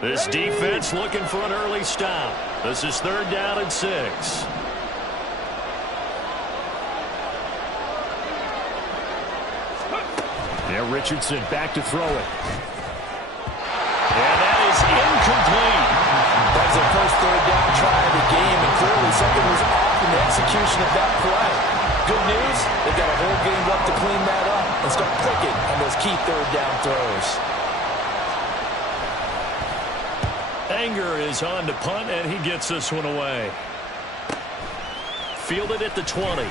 This defense looking for an early stop. This is 3rd down and 6. Now Richardson back to throw it. And that is incomplete. That was their first 3rd down try of the game, and clearly something was off in the execution of that play. Good news, they've got a whole game left to clean that up and start clicking on those key 3rd down throws. Anger is on to punt, and he gets this one away. Fielded at the 20.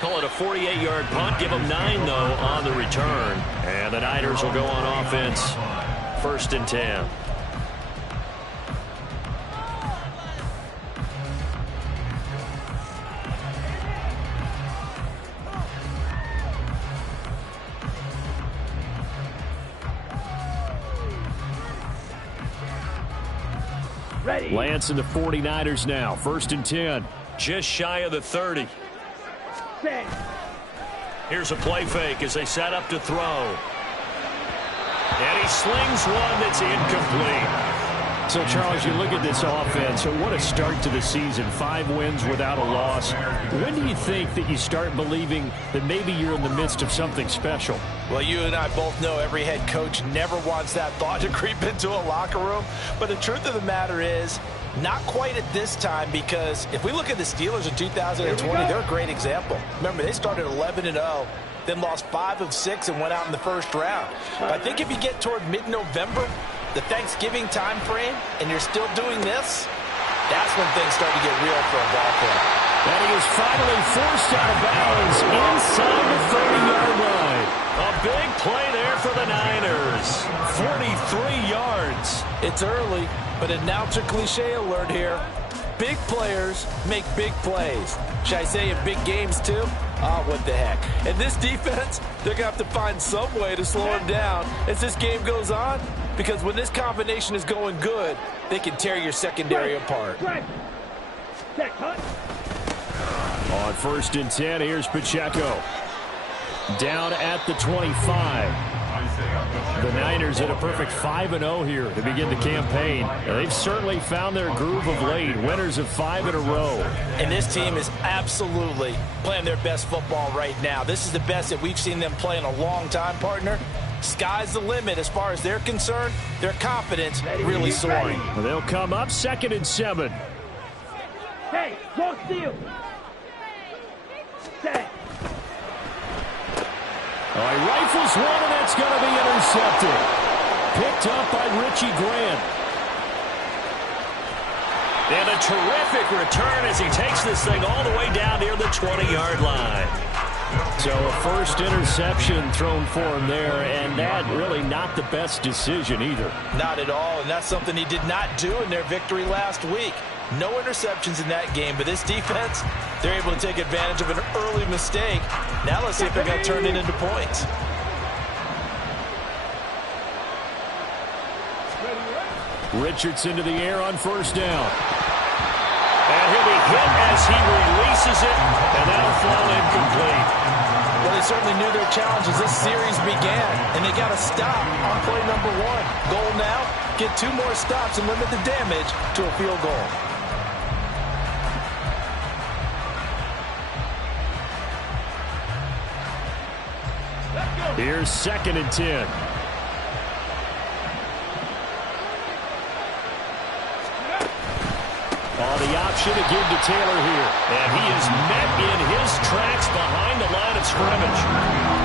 Call it a 48-yard punt. Give them 9, though, on the return. And the Niners will go on offense. 1st and 10. Lance and the 49ers now. 1st and 10. Just shy of the 30. Here's a play fake as they set up to throw. And he slings one that's incomplete. So, Charles, you look at this offense, so what a start to the season. 5 wins without a loss. When do you think that you start believing that maybe you're in the midst of something special? Well, you and I both know every head coach never wants that thought to creep into a locker room. But the truth of the matter is, not quite at this time, because if we look at the Steelers in 2020, they're a great example. Remember, they started 11-0, then lost 5 of 6 and went out in the 1st round. But I think if you get toward mid-November, the Thanksgiving time frame, and you're still doing this, that's when things start to get real for a ball club. And he is finally forced out of bounds inside the 30-yard line. A big play there for the Niners. 43 yards. It's early, but announcer cliche alert here. Big players make big plays. Should I say in big games too? Oh, what the heck. And this defense, they're going to have to find some way to slow him down as this game goes on, because when this combination is going good, they can tear your secondary apart. On 1st and 10, here's Pacheco. Down at the 25. The Niners at a perfect 5-0 here to begin the campaign. They've certainly found their groove of late. Winners of 5 in a row. And this team is absolutely playing their best football right now. This is the best that we've seen them play in a long time, partner. Sky's the limit as far as they're concerned. Their confidence really soaring. They'll come up 2nd and 7. Hey, long steal. Set. He rifles one, and that's going to be intercepted. Picked up by Richie Grant. And a terrific return as he takes this thing all the way down near the 20-yard line. So a first interception thrown for him there, and that really not the best decision either. Not at all, and that's something he did not do in their victory last week. No interceptions in that game, but this defense, they're able to take advantage of an early mistake. Now let's see if they're going to turn it into points. Richardson to the air on 1st down. And he'll be hit as he releases it, and that'll fall incomplete. Well, they certainly knew their challenge as this series began, and they got to stop on play number 1. Goal now, get 2 more stops and limit the damage to a field goal. Here's 2nd and 10. The option to give to Taylor here. And he is met in his tracks behind the line of scrimmage.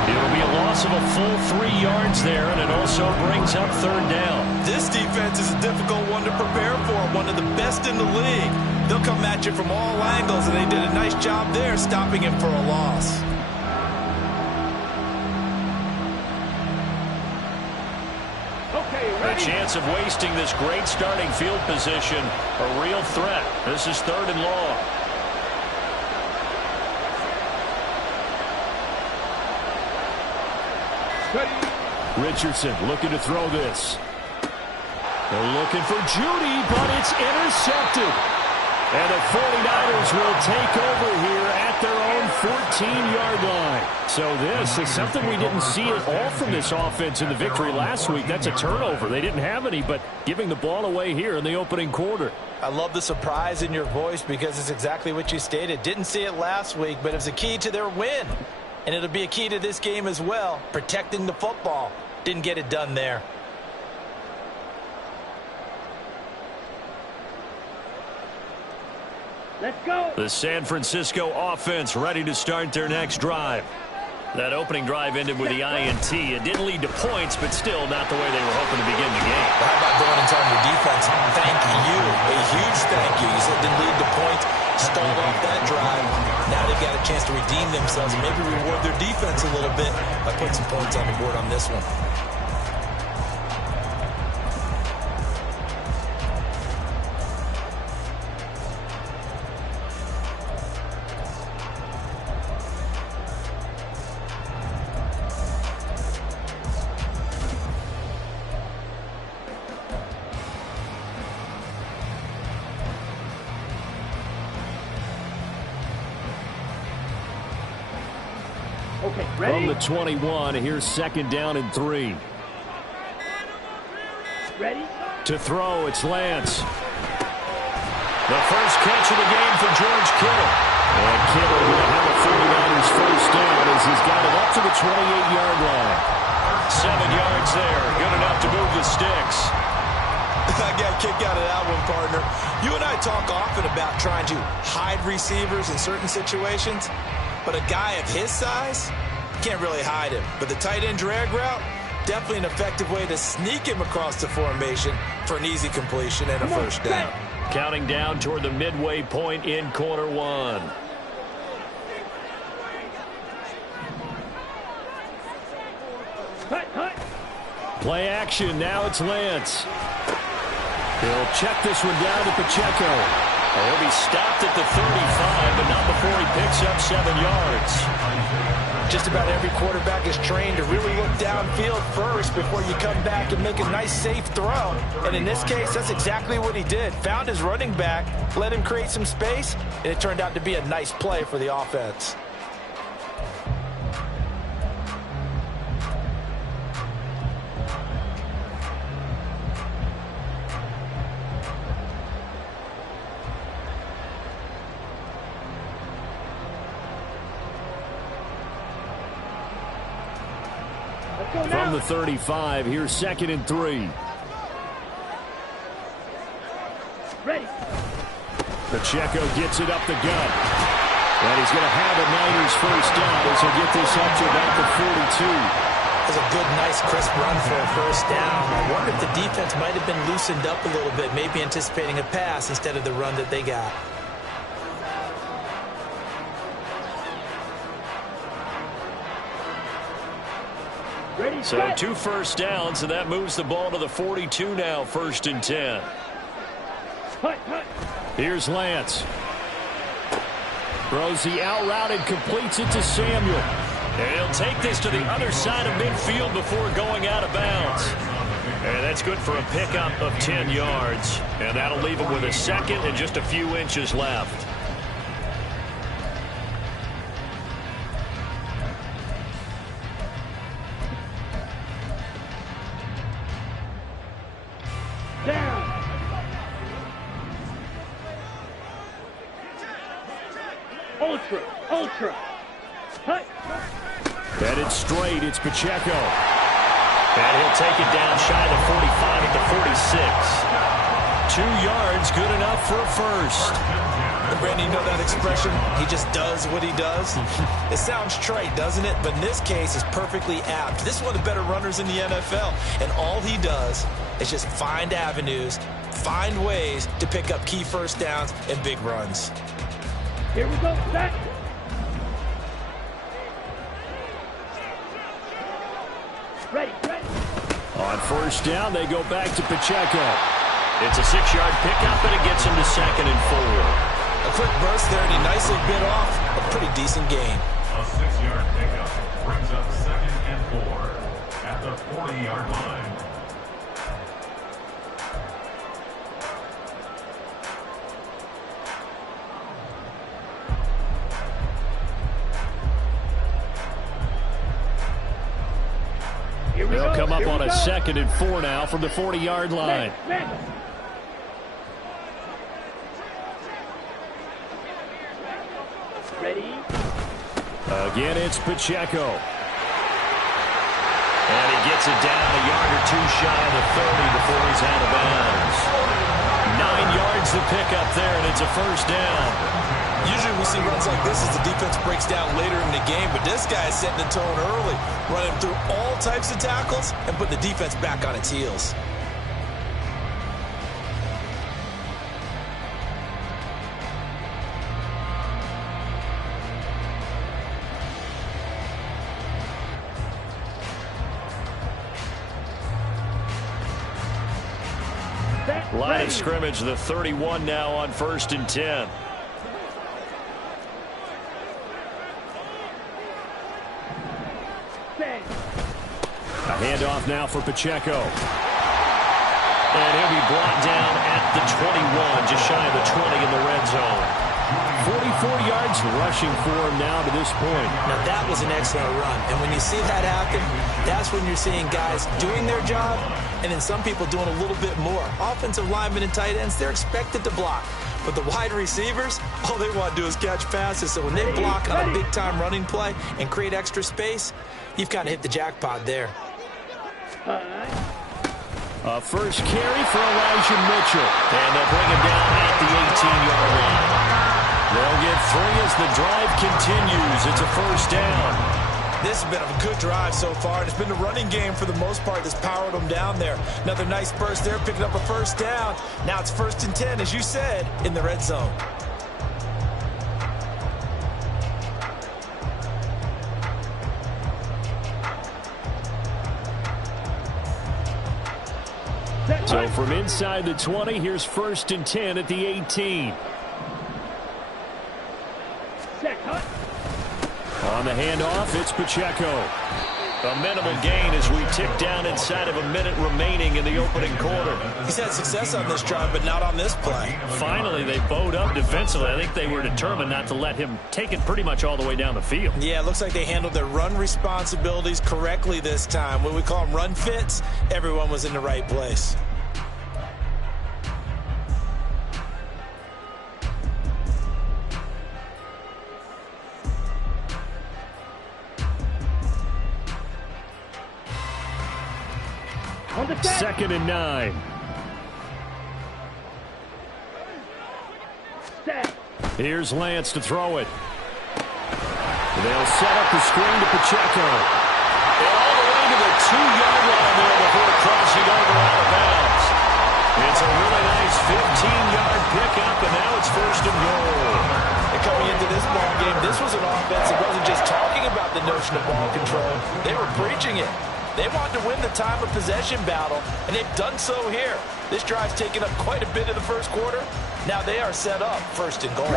It'll be a loss of a full 3 yards there, and it also brings up 3rd down. This defense is a difficult one to prepare for, one of the best in the league. They'll come at you from all angles, and they did a nice job there stopping him for a loss. The chance of wasting this great starting field position, a real threat. This is 3rd and long. Richardson looking to throw this. They're looking for Judy, but it's intercepted. And the 49ers will take over here at their own 14-yard line. So this is something we didn't see at all from this offense in the victory last week. That's a turnover. They didn't have any, but giving the ball away here in the opening quarter. I love the surprise in your voice because it's exactly what you stated. Didn't see it last week, but it was a key to their win. And it'll be a key to this game as well, protecting the football. Didn't get it done there. Let's go. The San Francisco offense ready to start their next drive. That opening drive ended with the INT. It didn't lead to points, but still not the way they were hoping to begin the game. How about going and telling your defense, thank you, a huge thank you. You said it didn't lead to points, stalled off that drive. Now they've got a chance to redeem themselves and maybe reward their defense a little bit by putting some points on the board on this one. Okay, ready? From the 21, here's 2nd down and 3. Ready? To throw, it's Lance. The first catch of the game for George Kittle. And Kittle will have a 49ers first down as he's got it up to the 28-yard line. 7 yards there, good enough to move the sticks. I got a kick out of that one, partner. You and I talk often about trying to hide receivers in certain situations, but a guy of his size, can't really hide him. But the tight end drag route, definitely an effective way to sneak him across the formation for an easy completion and a first down. Counting down toward the midway point in quarter 1. Play action, now it's Lance. He'll check this one down to Pacheco. He'll be stopped at the 35, but not before he picks up 7 yards. Just about every quarterback is trained to really look downfield first before you come back and make a nice, safe throw. And in this case, that's exactly what he did. Found his running back, let him create some space, and it turned out to be a nice play for the offense. From the 35, here's 2nd and 3. Ready. Pacheco gets it up the gut. And he's going to have a Niners first down as he'll get this up to about the 42. That's a good, nice, crisp run for a first down. I wonder if the defense might have been loosened up a little bit, maybe anticipating a pass instead of the run that they got. So 2 first downs, and that moves the ball to the 42 now, 1st and 10. Here's Lance. Throws the out route and completes it to Samuel. And he'll take this to the other side of midfield before going out of bounds. And that's good for a pickup of 10 yards. And that'll leave him with a 2nd and just a few inches left. Ultra. Headed straight, it's Pacheco. And he'll take it down shy of the 45 at the 46. 2 yards, good enough for a first. And Brandon, you know that expression? He just does what he does. It sounds trite, doesn't it? But in this case, it's perfectly apt. This is one of the better runners in the NFL. And all he does is just find avenues, find ways to pick up key first downs and big runs. Here we go, set. Ready. On first down, they go back to Pacheco. It's a 6-yard pickup, and it gets him to 2nd and 4. A quick burst there, and he nicely bit off a pretty decent gain. A 6-yard pickup brings up 2nd and 4 at the 40-yard line. come up on a 2nd and 4 now from the 40-yard line. Ready? Again, it's Pacheco. And he gets it down a yard or two shy of the 30 before he's out of bounds. 9 yards to pick up there, and it's a first down. Usually we see runs like this as the defense breaks down later in the game, but this guy is setting the tone early, running through all types of tackles and putting the defense back on its heels. Line of scrimmage, the 31 now on 1st and 10. A handoff now for Pacheco. And he'll be brought down at the 21, just shy of the 20 in the red zone. 44 yards rushing for him now to this point. Now that was an excellent run. And when you see that happen, that's when you're seeing guys doing their job and then some people doing a little bit more. Offensive linemen and tight ends, they're expected to block. But the wide receivers, all they want to do is catch passes. So when they block on a big-time running play and create extra space, you've kind of hit the jackpot there. A first carry for Elijah Mitchell. And they'll bring him down at the 18-yard line. They'll get 3 as the drive continues. It's a first down. This has been a good drive so far, and it's been the running game for the most part that's powered them down there. Another nice burst there, picking up a first down. Now it's 1st and 10, as you said, in the red zone. So from inside the 20, here's 1st and 10 at the 18. On the handoff, it's Pacheco. A minimal gain as we tick down inside of a minute remaining in the opening quarter. He's had success on this drive, but not on this play. Finally, they bowed up defensively. I think they were determined not to let him take it pretty much all the way down the field. Yeah, it looks like they handled their run responsibilities correctly this time. When we call them run fits, everyone was in the right place. Second and 9. Here's Lance to throw it. They'll set up the screen to Pacheco. And all the way to the 2-yard line there before crossing over out of bounds. It's a really nice 15-yard pickup, and now it's 1st and goal. And coming into this ball game, this was an offense that wasn't just talking about the notion of ball control. They were preaching it. They wanted to win the time of possession battle, and they've done so here. This drive's taken up quite a bit in the first quarter. Now they are set up 1st and goal.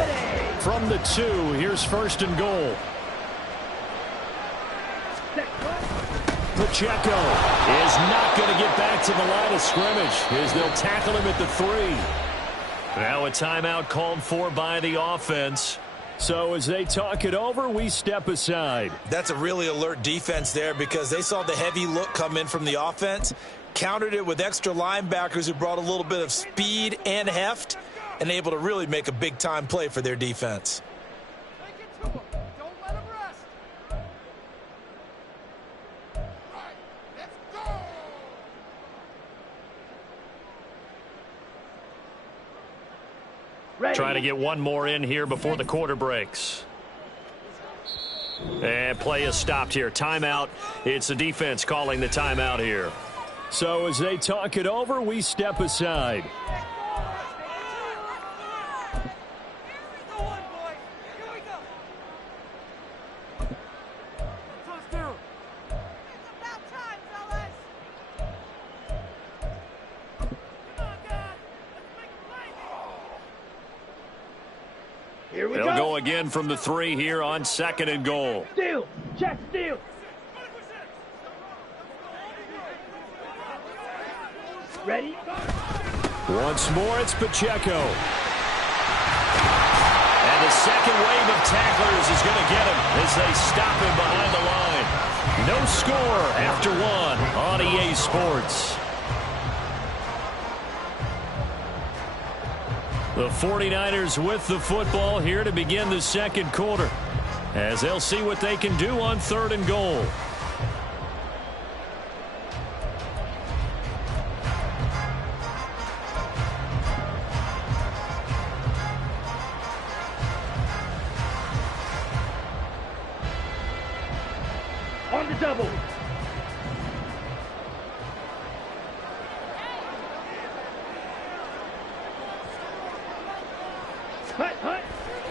From the 2, here's 1st and goal. Pacheco is not going to get back to the line of scrimmage as they'll tackle him at the 3. Now a timeout called for by the offense. So as they talk it over, we step aside. That's a really alert defense there because they saw the heavy look come in from the offense, countered it with extra linebackers who brought a little bit of speed and heft, and able to really make a big-time play for their defense. Trying to get one more in here before the quarter breaks. And play is stopped here. Timeout. It's the defense calling the timeout here. So as they talk it over, we step aside. They'll go again from the 3 here on 2nd and goal. Steal. Check steal. Ready? Once more, it's Pacheco. And the second wave of tacklers is going to get him as they stop him behind the line. No score after one on EA Sports. The 49ers with the football here to begin the second quarter, as they'll see what they can do on 3rd and goal. On the double.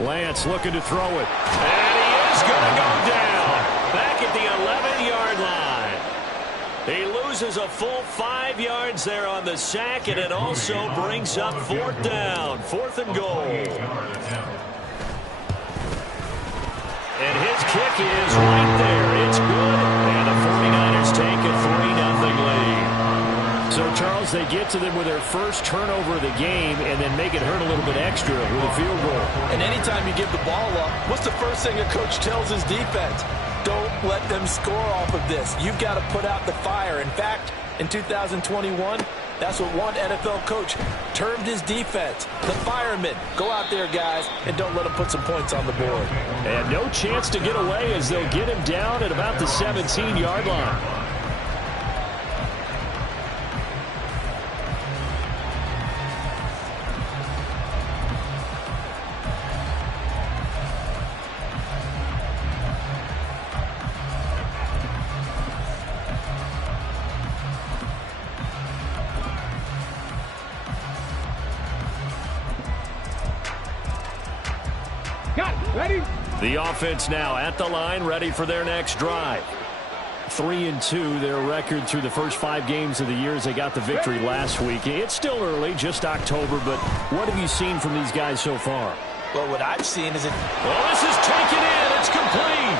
Lance looking to throw it. And he is going to go down. Back at the 11-yard line. He loses a full 5 yards there on the sack, and it also brings up 4th down. 4th and goal. And his kick is right there. It's good. And the 49ers take a 3-0 lead. So, Charles, they get to them with their first turnover of the game and then make it hurt a little bit extra with a field goal. And anytime you give the ball up, what's the first thing a coach tells his defense? Don't let them score off of this. You've got to put out the fire. In fact, in 2021, that's what one NFL coach termed his defense. The firemen. Go out there, guys, and don't let them put some points on the board. And no chance to get away as they'll get him down at about the 17-yard line. Ready? The offense now at the line, ready for their next drive. 3-2, their record through the first 5 games of the year as they got the victory last week. It's still early, just October, but what have you seen from these guys so far? Well, what I've seen is Well, this is taken in. It's complete.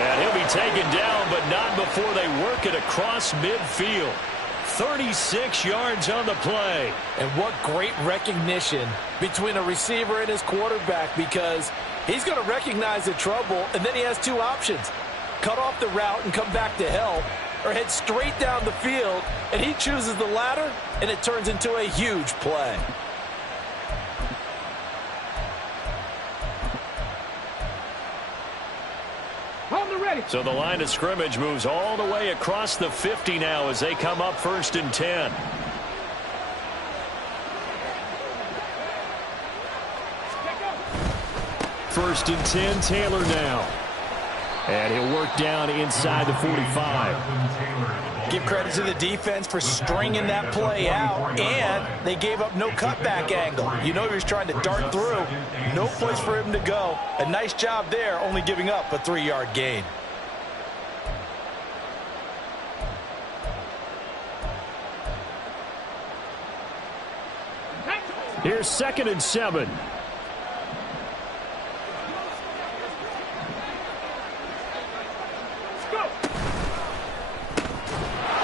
And he'll be taken down, but not before they work it across midfield. 36 yards on the play. And what great recognition between a receiver and his quarterback, because he's going to recognize the trouble, and then he has 2 options. Cut off the route and come back to help, or head straight down the field, and he chooses the latter, and it turns into a huge play. So the line of scrimmage moves all the way across the 50 now as they come up 1st and 10. First and 10, Taylor now. And he'll work down inside the 45. Give credit to the defense for stringing that play out, and they gave up no cutback angle. You know he was trying to dart through. No place for him to go. A nice job there, only giving up a 3-yard gain. Here's 2nd and 7.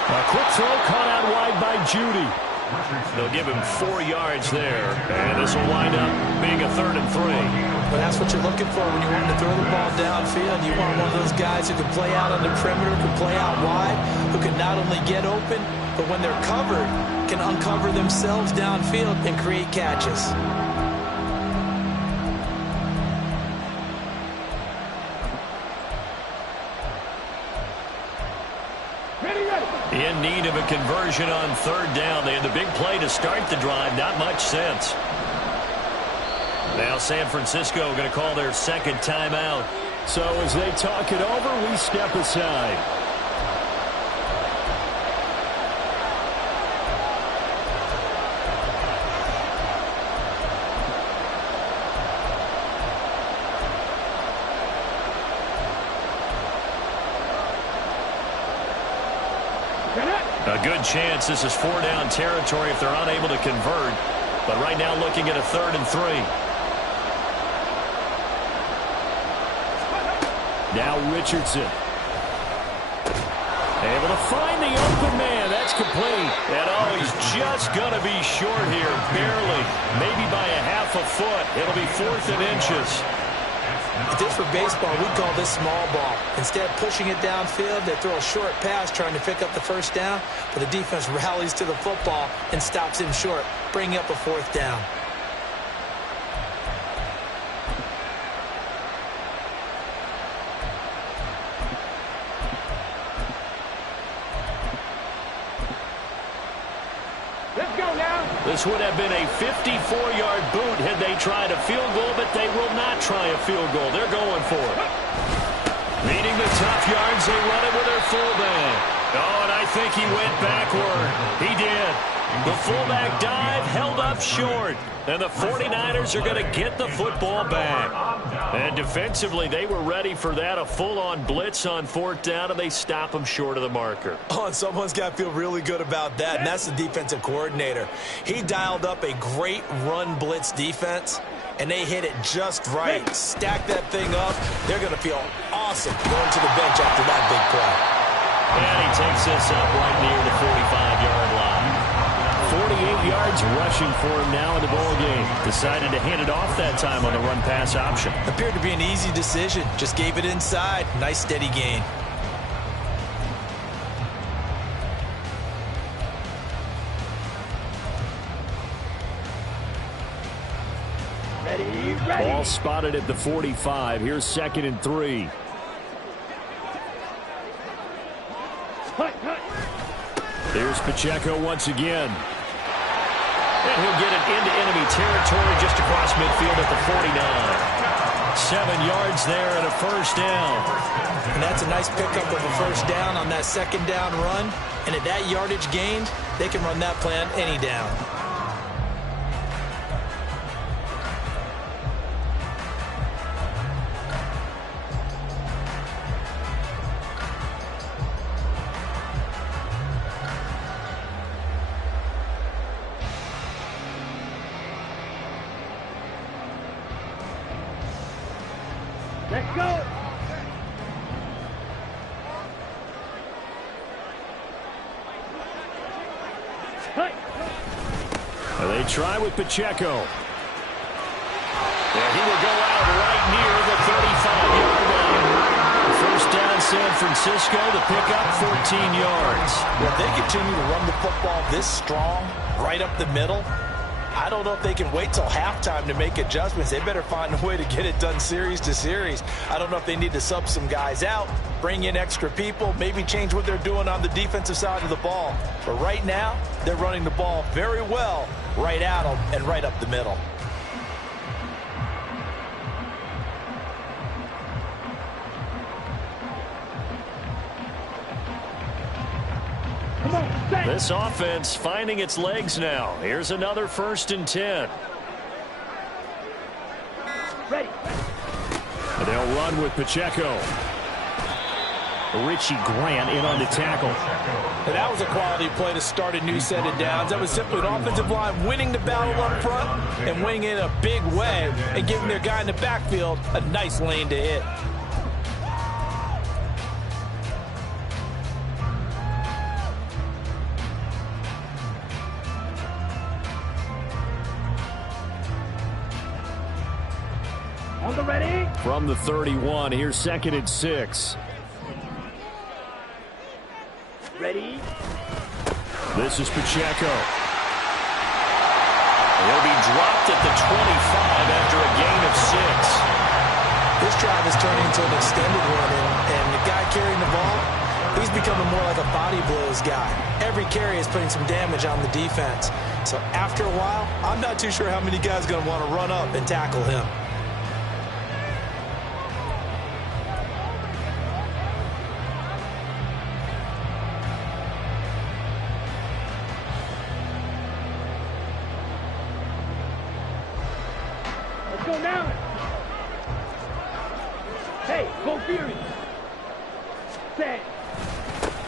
A quick throw caught out wide by Judy. They'll give him 4 yards there, and this will wind up being a 3rd and 3. But that's what you're looking for when you want to throw the ball downfield. You want one of those guys who can play out on the perimeter, can play out wide, who can not only get open, but when they're covered, can uncover themselves downfield and create catches. In need of a conversion on 3rd down. They had the big play to start the drive. Not much sense. Now San Francisco going to call their 2nd timeout. So as they talk it over, we step aside. A good chance this is 4-down territory if they're unable to convert. But right now looking at a 3rd and 3. Now Richardson. Able to find the open man. That's complete. And he's just going to be short here. Barely. Maybe by a half a foot. It'll be 4th and inches. If this were baseball, we'd call this small ball. Instead of pushing it downfield, they throw a short pass trying to pick up the first down, but the defense rallies to the football and stops him short, bringing up a fourth down. This would have been a 54-yard boot had they tried a field goal, but they will not try a field goal. They're going for it. Leading the tough yards, they run it with their fullback. Oh, and I think he went backward. He did. The fullback dive held up short. And the 49ers are going to get the football back. And defensively, they were ready for that. A full-on blitz on fourth down, and they stop them short of the marker. Oh, and someone's got to feel really good about that, and that's the defensive coordinator. He dialed up a great run blitz defense, and they hit it just right. Stack that thing up. They're going to feel awesome going to the bench after that big play. And he takes this up right near the 45-yard line. 48 yards rushing for him now in the ball game. Decided to hand it off that time on the run-pass option. Appeared to be an easy decision. Just gave it inside. Nice steady gain. Ready. Ball spotted at the 45. Here's 2nd and 3. Here's Pacheco once again. And he'll get it into enemy territory just across midfield at the 49. 7 yards there and a first down. And that's a nice pickup of a first down on that second down run. And at that yardage gained, they can run that play on any down. Let's go. They try with Pacheco. And he will go out right near the 35-yard line. First down, San Francisco. The pickup, 14 yards. Well, if they continue to run the football this strong, right up the middle, I don't know if they can wait till halftime to make adjustments. They better find a way to get it done series to series. I don't know if they need to sub some guys out, bring in extra people, maybe change what they're doing on the defensive side of the ball. But right now, they're running the ball very well right at them and right up the middle. This offense finding its legs now. Here's another 1st and 10. Ready. And they'll run with Pacheco. Richie Grant in on the tackle. And that was a quality play to start a new set of downs. That was simply an offensive line winning the battle up front and winning it in a big way and giving their guy in the backfield a nice lane to hit. On the ready. From the 31, here's 2nd and 6. Ready. This is Pacheco. He'll be dropped at the 25 after a gain of 6. This drive is turning into an extended one, and the guy carrying the ball, he's becoming more like a body blows guy. Every carry is putting some damage on the defense. So after a while, I'm not too sure how many guys are going to want to run up and tackle him. Let's go now. Hey, go Fury. Set.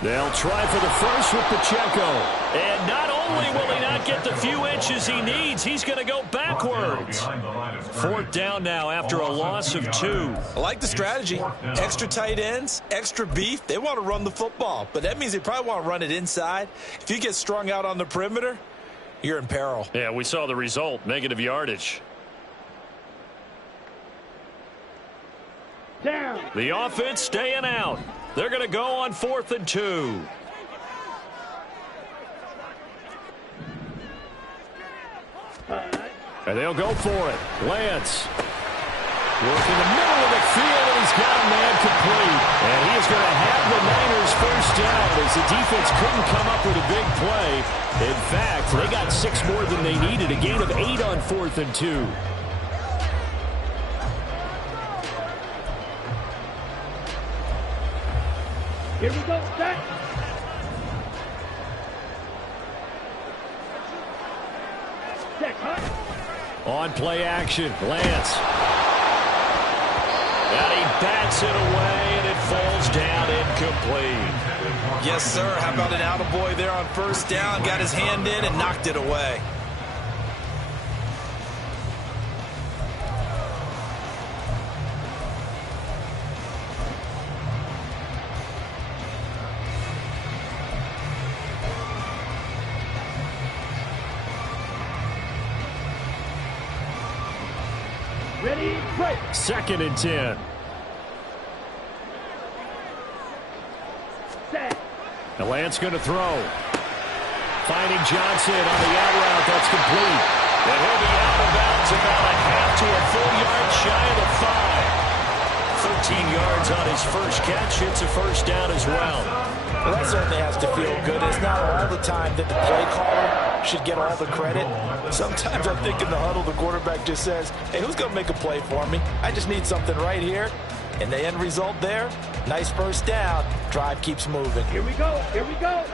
They'll try for the first with Pacheco. And not only will he not get the few inches he needs, he's going to go backwards. 4th down now after a loss of 2. I like the strategy. Extra tight ends, extra beef. They want to run the football, but that means they probably want to run it inside. If you get strung out on the perimeter, you're in peril. Yeah, we saw the result, negative yardage. The offense staying out. They're going to go on 4th and 2. And they'll go for it. Lance. Work in the middle of the field, and he's got a man complete. And he is going to have the Niners first down as the defense couldn't come up with a big play. In fact, they got 6 more than they needed. A gain of 8 on 4th and 2. Here we go, set. Set, cut. On play action, Lance. And he bats it away, and it falls down incomplete. Yes, sir. How about an attaboy there on first down? Got his hand in and knocked it away. Ready, break. 2nd and 10. Set. And Lance going to throw. Finding Johnson on the out route. That's complete. And he'll be out of bounds about a half to a full yard shy of the 5. 13 yards on his first catch. Hits a first down as well. Well, that certainly has to feel good. It's not all the time that the play caller should get all the credit. Sometimes I think in the huddle, the quarterback just says, hey, who's going to make a play for me? I just need something right here. And the end result there, nice first down. Drive keeps moving. Here we go, here we go.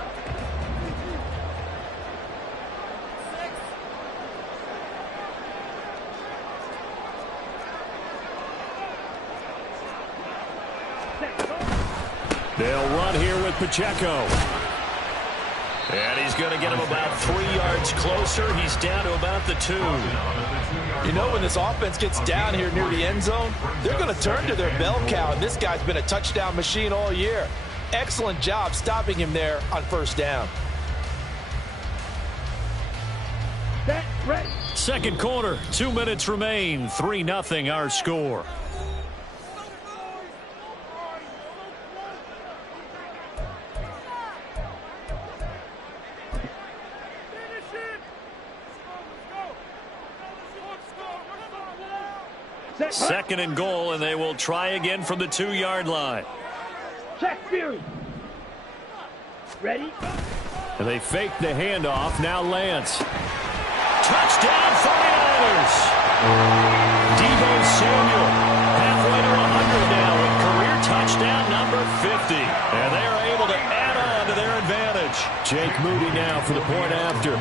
They'll run here with Pacheco. And he's going to get him about 3 yards closer. He's down to about the 2. You know, when this offense gets down here near the end zone, they're going to turn to their bell cow, and this guy's been a touchdown machine all year. Excellent job stopping him there on first down. Set, ready. Second quarter, 2 minutes remain. 3-0 our score. Set, 2nd and goal, and they will try again from the 2-yard line. check, Fury. Ready. And they fake the handoff. Now Lance. Touchdown 49ers. Deebo Samuel halfway to 100 now with career touchdown number 50. And they are able to add on to their advantage. Jake Moody now for the point after.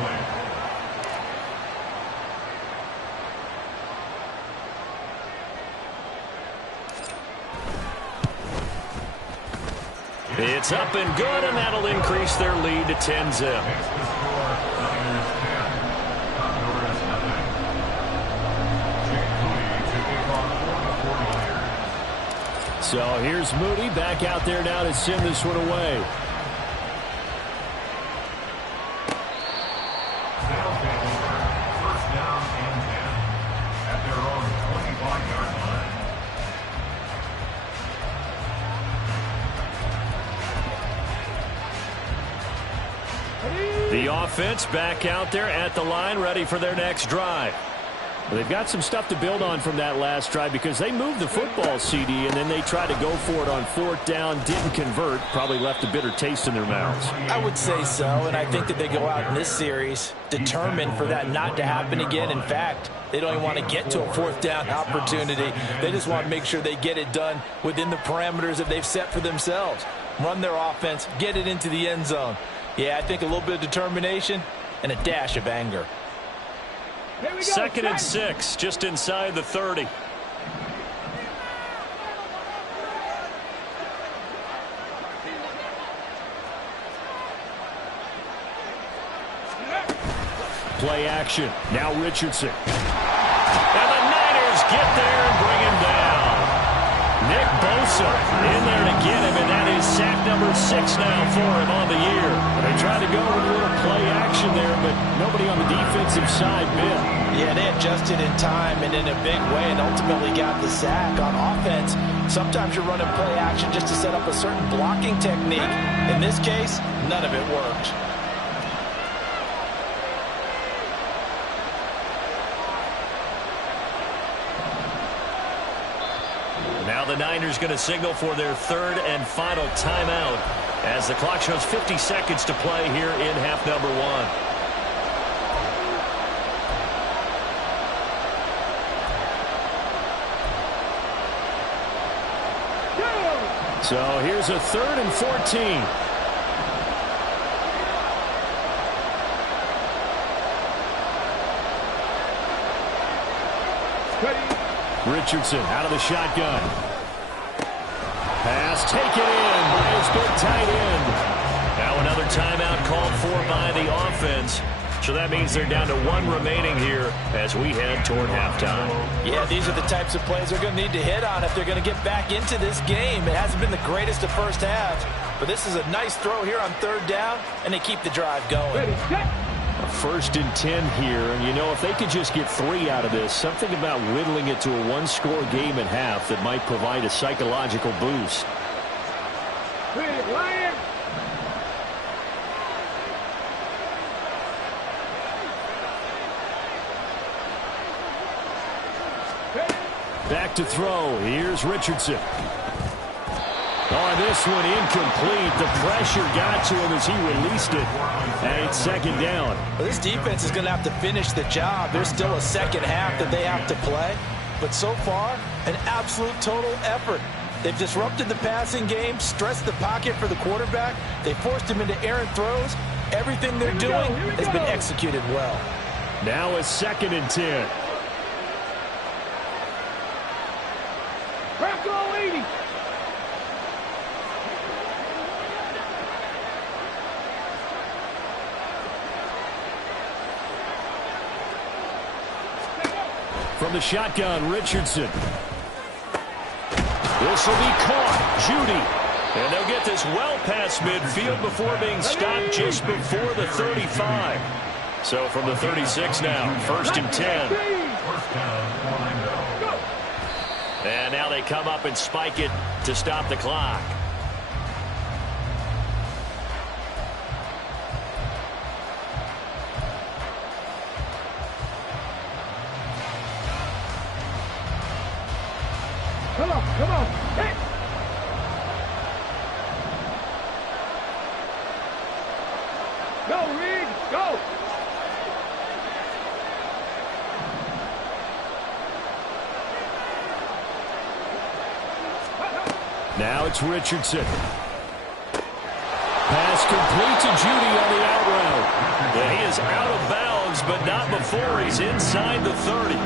It's up and good, and that'll increase their lead to 10-zip. So here's Moody back out there now to send this one away. First down and 10 at their own 25-yard line. The offense back out there at the line, ready for their next drive. Well, they've got some stuff to build on from that last drive because they moved the football, CD, and then they tried to go for it on 4th down, didn't convert, probably left a bitter taste in their mouths. I would say so, and I think that they go out in this series determined for that not to happen again. In fact, they don't even want to get to a 4th down opportunity. They just want to make sure they get it done within the parameters that they've set for themselves. Run their offense, get it into the end zone. Yeah, I think a little bit of determination and a dash of anger. Here we go. 2nd and 6, just inside the 30. Play action. Now Richardson. And the Niners get there and bring him down. Nick Bosa in there to get him, and that is sack number 6 now for him on the year. They tried to go with a little play action there, but nobody on the defensive side bit. Yeah, they adjusted in time and in a big way and ultimately got the sack. On offense, sometimes you're running play action just to set up a certain blocking technique. In this case, none of it worked. Now the Niners going to signal for their third and final timeout as the clock shows 50 seconds to play here in half number 1. So here's a 3rd and 14. Richardson out of the shotgun. Pass taken in by his big tight end. Now another timeout called for by the offense. So that means they're down to 1 remaining here as we head toward halftime. Yeah, these are the types of plays they're going to need to hit on if they're going to get back into this game. It hasn't been the greatest of first halves, but this is a nice throw here on 3rd down, and they keep the drive going. Ready, set. A 1st and 10 here, and you know, if they could just get 3 out of this, something about whittling it to a 1-score game at half that might provide a psychological boost. Ready, Lion. Back to throw. Here's Richardson. Oh, this one incomplete. The pressure got to him as he released it. And it's 2nd down. Well, this defense is going to have to finish the job. There's still a second half that they have to play. But so far, an absolute total effort. They've disrupted the passing game, stressed the pocket for the quarterback. They forced him into errant throws. Everything they're doing has been executed well. Now a 2nd and 10. Crack all 80. From the shotgun, Richardson. This will be caught. Judy. And they'll get this well past midfield before being stopped just before the 35. So from the 36 now, 1st and 10. And now they come up and spike it to stop the clock. Come on, come on. Hit. Go, Reed, go. Now it's Richardson. Pass complete to Judy on the out route. And he is out of bounds, but not before he's inside the 30.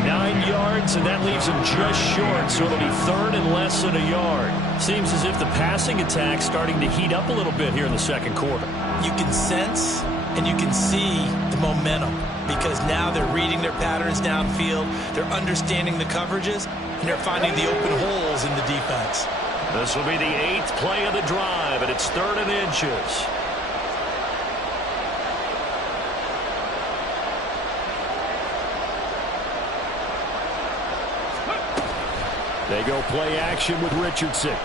9 yards, and that leaves him just short, so it'll be 3rd and less than a yard. Seems as if the passing attack's starting to heat up a little bit here in the 2nd quarter. You can sense and you can see the momentum because now they're reading their patterns downfield, they're understanding the coverages, and they're finding the open holes in the defense. This will be the 8th play of the drive, and it's 3rd and inches. They go play action with Richardson. And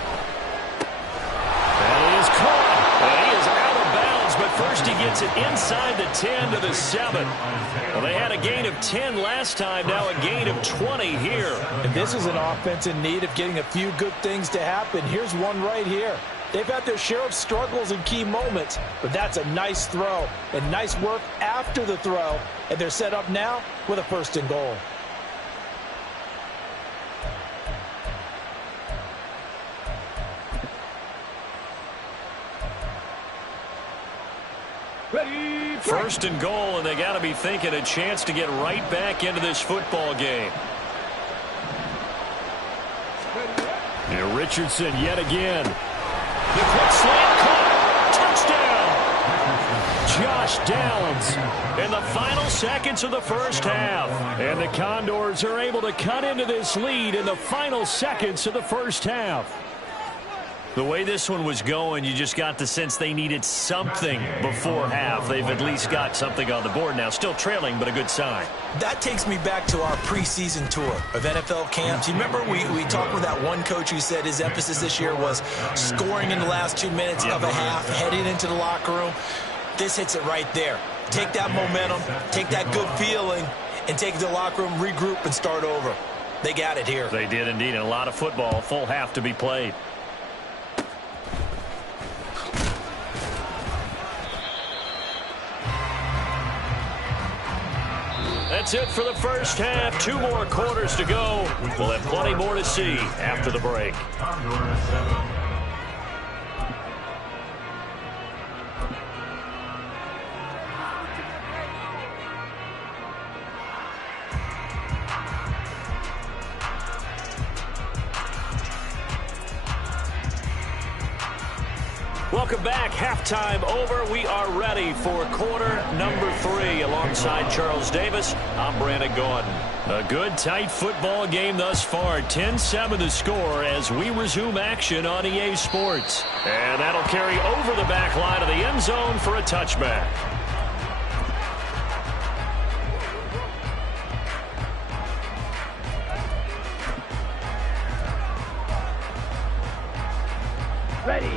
he is caught. And he is out of bounds, but first he gets it inside the 10 to the 7. Well, they had a gain of 10 last time, now a gain of 20 here. And this is an offense in need of getting a few good things to happen. Here's one right here. They've had their share of struggles in key moments, but that's a nice throw and nice work after the throw. And they're set up now with a 1st and goal. Ready, 1st and goal, and they got to be thinking a chance to get right back into this football game. And Richardson yet again. The quick slant caught. Touchdown. Josh Downs in the final seconds of the first half. And the Condors are able to cut into this lead in the final seconds of the first half. The way this one was going, you just got the sense they needed something before half. They've at least got something on the board now. Still trailing, but a good sign. That takes me back to our preseason tour of NFL camps. You remember we talked with that one coach who said his emphasis this year was scoring in the last 2 minutes of a half, heading into the locker room. This hits it right there. Take that momentum, take that good feeling, and take it to the locker room, regroup, and start over. They got it here. They did indeed, and a lot of football, full half to be played. That's it for the first half. 2 more quarters to go. We'll have plenty more to see after the break. Welcome back. Halftime over. We are ready for quarter number 3. Alongside Charles Davis, I'm Brandon Gaudin. A good, tight football game thus far. 10-7 the score as we resume action on EA Sports. And that'll carry over the back line of the end zone for a touchback.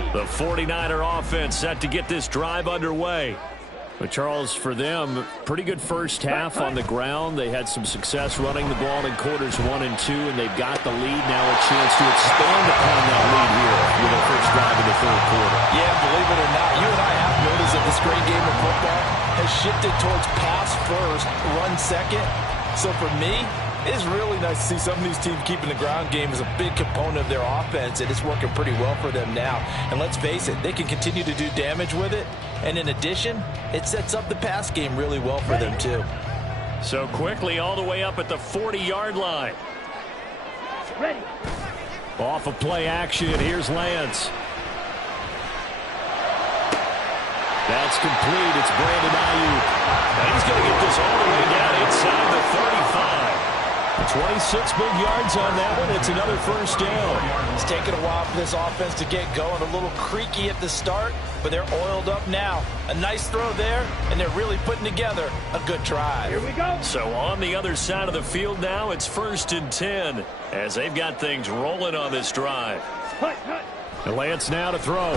The 49er offense set to get this drive underway. But Charles, for them, pretty good first half on the ground. They had some success running the ball in quarters 1 and 2, and they've got the lead now, a chance to expand upon that lead here with their first drive in the third quarter. Yeah, believe it or not, you and I have noticed that this great game of football has shifted towards pass first, run second. So for me, it's really nice to see some of these teams keeping the ground game as a big component of their offense, and it's working pretty well for them now. And let's face it, they can continue to do damage with it. And in addition, it sets up the pass game really well for them too. So quickly all the way up at the 40-yard line. Ready. Off of play action, here's Lance. That's complete. It's Brandon Ayuk. And he's going to get this all the way down inside the 35. 26 big yards on that one. It's another first down. It's taken a while for this offense to get going. A little creaky at the start, but they're oiled up now. A nice throw there, and they're really putting together a good drive. Here we go. So on the other side of the field now, it's 1st and 10 as they've got things rolling on this drive. Hut, hut. And Lance now to throw.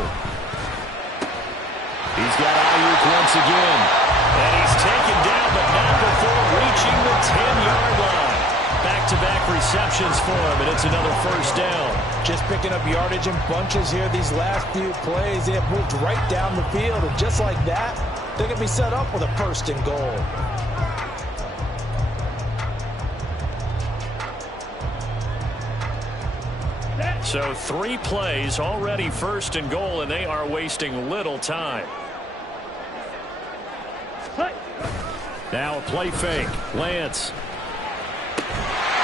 He's got Ayuk once again. And he's taken down, but not before reaching the 10-yard line. Back-to-back receptions for him, and it's another first down. Just picking up yardage in bunches here these last few plays. They have moved right down the field, and just like that, they're going to be set up with a 1st and goal. So 3 plays already 1st and goal, and they are wasting little time. Hut. Now a play fake. Lance.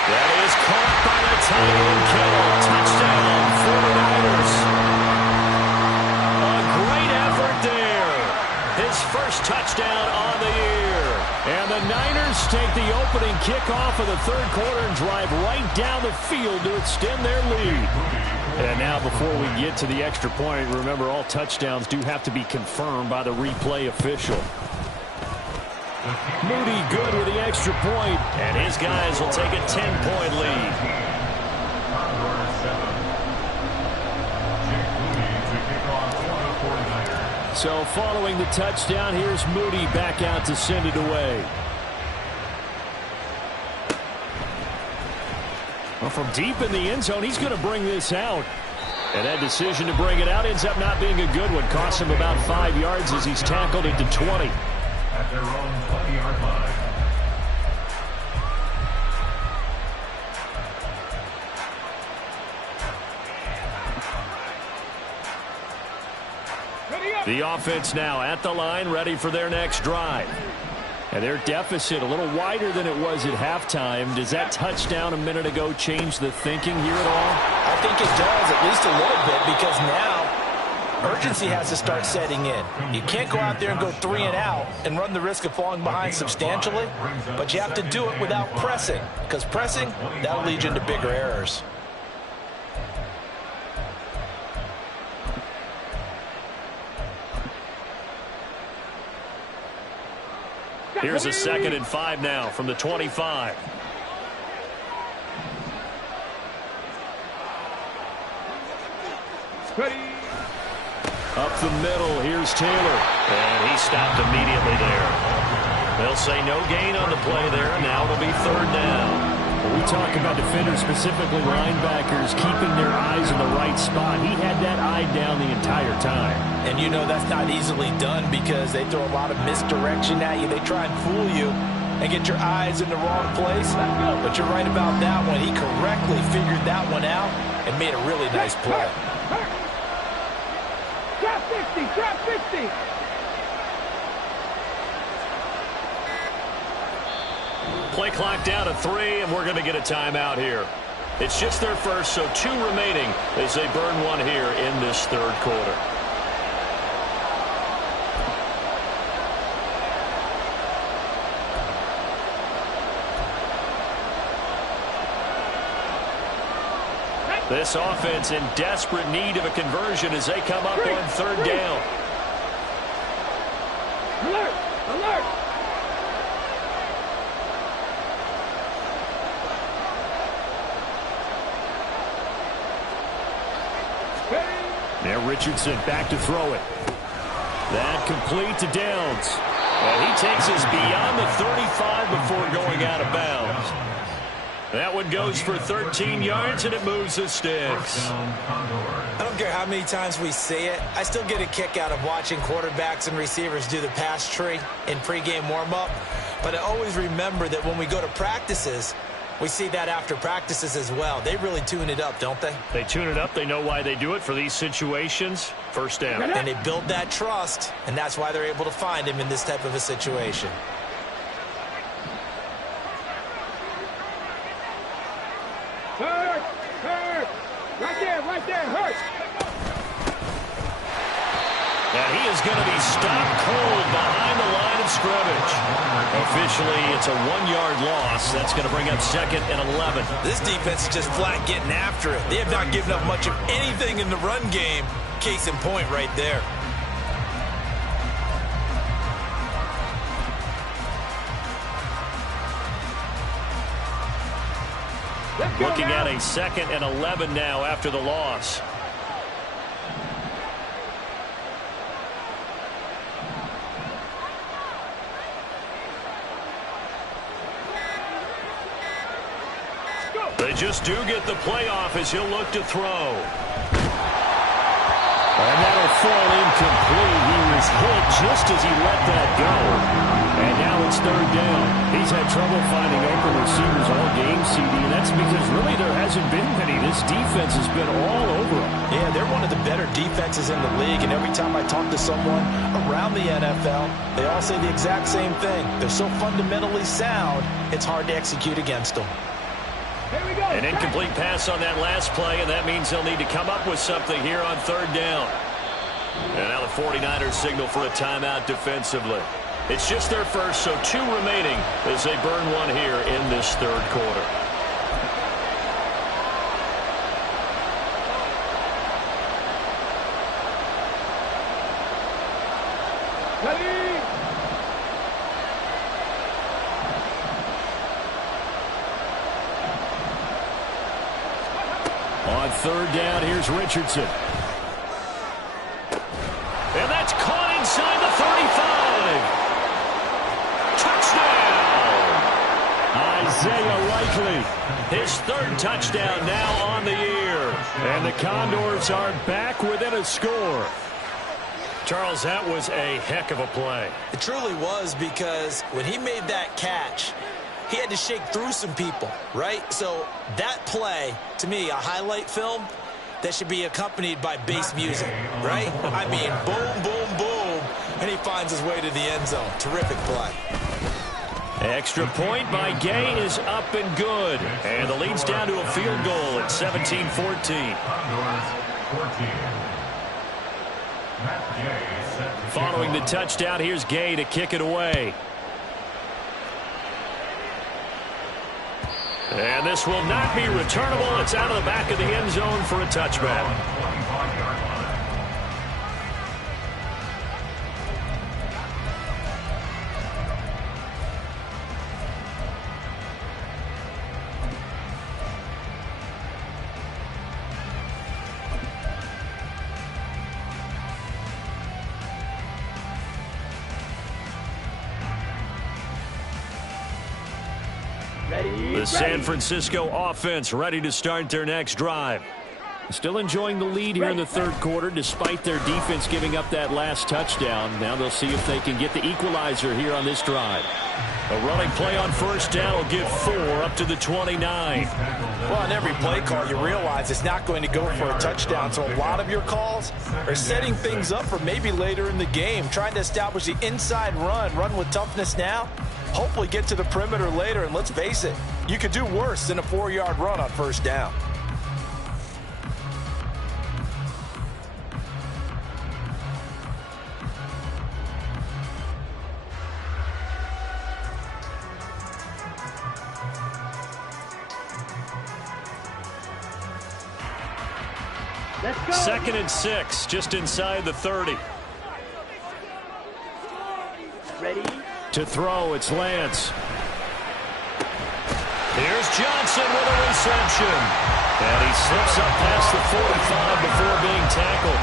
That is caught by the tight end, Kittle. Touchdown, 49ers. A great effort there. His first touchdown on the year. And the Niners take the opening kickoff of the third quarter and drive right down the field to extend their lead. And now before we get to the extra point, remember all touchdowns do have to be confirmed by the replay official. Moody good with the extra point, and his guys will take a 10-point lead. So following the touchdown, here's Moody back out to send it away. Well, from deep in the end zone, he's going to bring this out. And that decision to bring it out ends up not being a good one. Costs him about 5 yards as he's tackled it to 20. At their own 20-yard line. Ready up. The offense now at the line, ready for their next drive. And their deficit a little wider than it was at halftime. Does that touchdown a minute ago change the thinking here at all? I think it does, at least a little bit, because now urgency has to start setting in. You can't go out there and go 3 and out and run the risk of falling behind substantially, but you have to do it without pressing, because pressing, that'll lead you into bigger errors. Here's a 2nd and 5 now from the 25. Up the middle, here's Taylor. And he stopped immediately there. They'll say no gain on the play there, and now it'll be 3rd down. When we talk about defenders, specifically linebackers, keeping their eyes in the right spot, he had that eye down the entire time. And you know that's not easily done because they throw a lot of misdirection at you. They try and fool you and get your eyes in the wrong place. But you're right about that one. He correctly figured that one out and made a really nice play. Drop 50, drop 50. Play clock down to 3, and we're going to get a timeout here. It's just their first, so 2 remaining as they burn one here in this 3rd quarter. This offense in desperate need of a conversion as they come up on 3rd down. Alert, alert. Now Richardson back to throw it. That complete to Downs. And he takes us beyond the 35 before going out of bounds. That one goes for 13 yards, and it moves the sticks. I don't care how many times we see it. I still get a kick out of watching quarterbacks and receivers do the pass tree in pregame warm-up. But I always remember that when we go to practices, we see that after practices as well. They really tune it up, don't they? They tune it up. They know why they do it for these situations. 1st down. And they build that trust, and that's why they're able to find him in this type of a situation. Hurt, hurt. Right there, hurt. And he is going to be stopped cold behind the line of scrimmage. Officially, it's a 1-yard loss. That's going to bring up 2nd and 11. This defense is just flat getting after it. They have not given up much of anything in the run game. Case in point right there. Looking at a 2nd and 11 now after the loss. They just do get the playoff as he'll look to throw. And that'll fall incomplete. He was hit just as he let that go. And now it's 3rd down. He's had trouble finding open receivers all game, CD, and that's because really there hasn't been many. This defense has been all over him. Yeah, they're one of the better defenses in the league, and every time I talk to someone around the NFL, they all say the exact same thing. They're so fundamentally sound, it's hard to execute against them. Here we go. An incomplete pass on that last play, and that means they'll need to come up with something here on 3rd down. And now the 49ers signal for a timeout defensively. It's just their first, so 2 remaining as they burn one here in this 3rd quarter. Ready. On 3rd down, here's Richardson. And that's caught inside the 35. Touchdown! Isaiah Likely. His 3rd touchdown now on the year. And the Condors are back within a score. Charles, that was a heck of a play. It truly was, because when he made that catch, he had to shake through some people, right? So that play, to me, a highlight film that should be accompanied by bass music, right? I mean, boom, boom, boom, and he finds his way to the end zone. Terrific play. Extra point by Gay is up and good. And the lead's down to a field goal at 17-14. Following the touchdown, here's Gay to kick it away. And this will not be returnable. It's out of the back of the end zone for a touchback. The San Francisco offense ready to start their next drive. Still enjoying the lead here in the third quarter despite their defense giving up that last touchdown. Now they'll see if they can get the equalizer here on this drive. A running play on first down will give 4 up to the 29. Well, on every play call, you realize it's not going to go for a touchdown. So a lot of your calls are setting things up for maybe later in the game, trying to establish the inside run with toughness now, hopefully get to the perimeter later. And let's face it, you could do worse than a 4-yard run on first down. Second and 6, just inside the 30. Ready? To throw, it's Lance. Here's Johnson with a reception. And he slips up past the 45 before being tackled.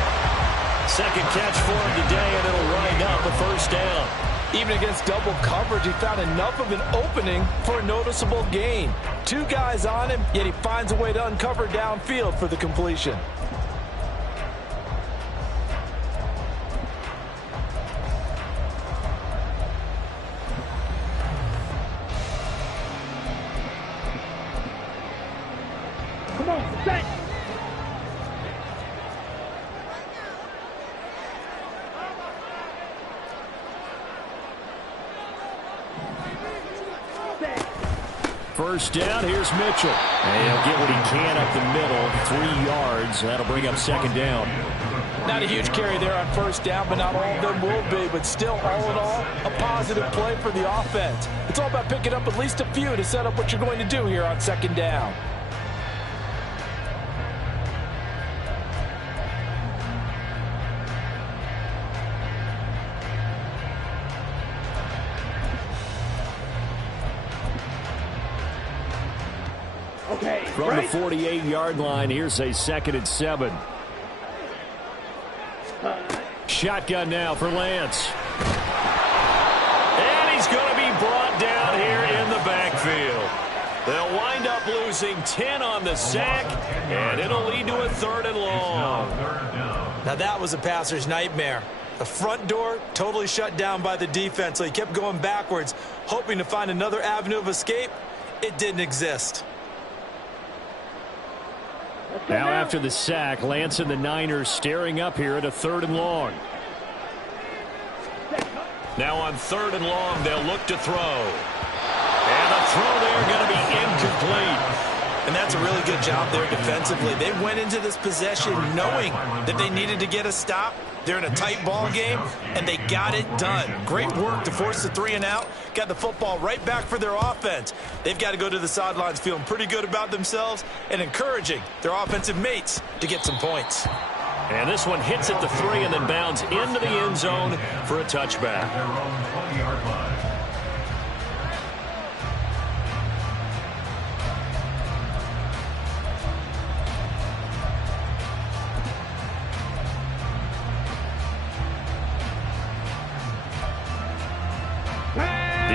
Second catch for him today, and it'll wind up a first down. Even against double coverage, he found enough of an opening for a noticeable gain. 2 guys on him, yet he finds a way to uncover downfield for the completion. Come on, set. First down, here's Mitchell. And he'll get what he can up the middle, 3 yards. That'll bring up second down. Not a huge carry there on first down, but not all of them will be. But still, all in all, a positive play for the offense. It's all about picking up at least a few to set up what you're going to do here on second down. Okay, From the right? 48-yard line, here's a second and 7. Shotgun now for Lance. And he's going to be brought down here in the backfield. They'll wind up losing 10 on the sack, and it'll lead to a 3rd and long. Now that was a passer's nightmare. The front door totally shut down by the defense, so he kept going backwards, hoping to find another avenue of escape. It didn't exist. Now after the sack, Lance and the Niners staring up here at a 3rd and long. Now on 3rd and long, they'll look to throw. And the throw there going to be incomplete. And that's a really good job there defensively. They went into this possession knowing that they needed to get a stop. They're in a tight ball game, and they got it done. Great work to force the 3 and out. Got the football right back for their offense. They've got to go to the sidelines feeling pretty good about themselves and encouraging their offensive mates to get some points. And this one hits at the 3 and then bounds into the end zone for a touchback. Their own 20-yard line.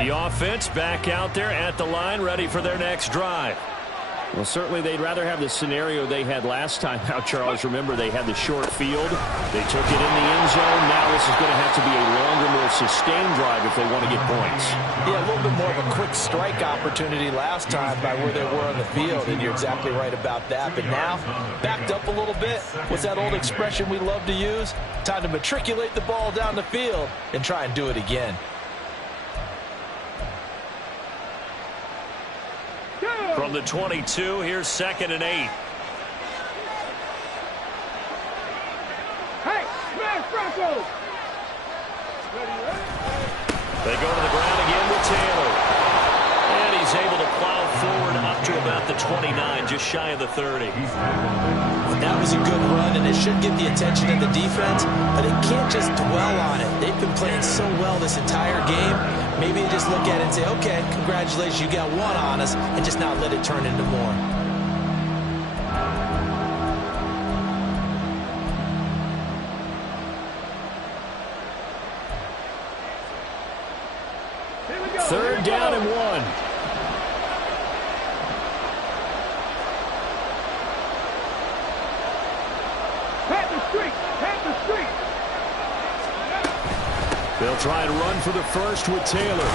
The offense back out there at the line, ready for their next drive. Well, certainly they'd rather have the scenario they had last time out, Charles. Remember, they had the short field. They took it in the end zone. Now this is going to have to be a longer, more sustained drive if they want to get points. Yeah, a little bit more of a quick strike opportunity last time by where they were on the field, and you're exactly right about that. But now, backed up a little bit. What's that old expression we love to use? Time to matriculate the ball down the field and try and do it again. From the 22, here's 2nd and 8. Hey, smash, 29, just shy of the 30. That was a good run, and it should get the attention of the defense, but they can't just dwell on it. They've been playing so well this entire game. Maybe they just look at it and say, okay, congratulations, you got one on us, and just not let it turn into more. Third down and 1. They'll try and run for the first with Taylor.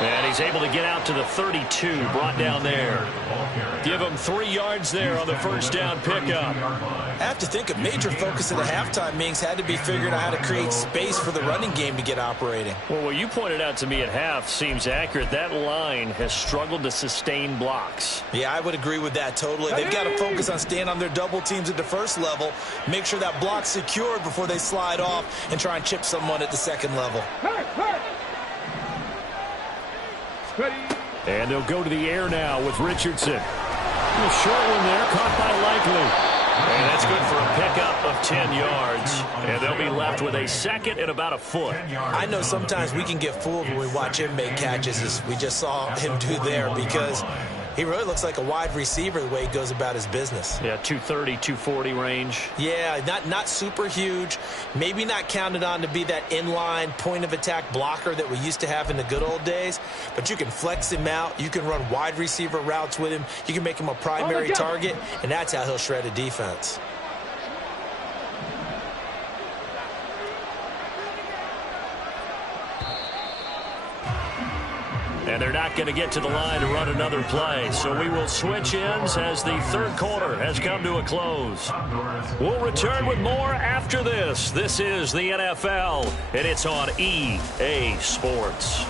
And he's able to get out to the 32, brought down there. Give him 3 yards there on the first down pickup. I have to think a major focus of the halftime meetings had to be figuring out how to create space for the running game to get operating. Well, what you pointed out to me at half seems accurate. That line has struggled to sustain blocks. Yeah, I would agree with that totally. They've got to focus on staying on their double teams at the first level, make sure that block's secured before they slide off and try and chip someone at the second level. And they'll go to the air now with Richardson. A short one there, caught by Likely. And that's good for a pickup of 10 yards. And they'll be left with a second and about a foot. I know sometimes we can get fooled when we watch him make catches, as we just saw him do there, because he really looks like a wide receiver the way he goes about his business. Yeah, 230, 240 range. Yeah, not super huge. Maybe not counted on to be that inline point-of-attack blocker that we used to have in the good old days. But you can flex him out. You can run wide receiver routes with him. You can make him a primary target, and that's how he'll shred a defense. And they're not going to get to the line to run another play. So we will switch ends as the third quarter has come to a close. We'll return with more after this. This is the NFL, and it's on EA Sports.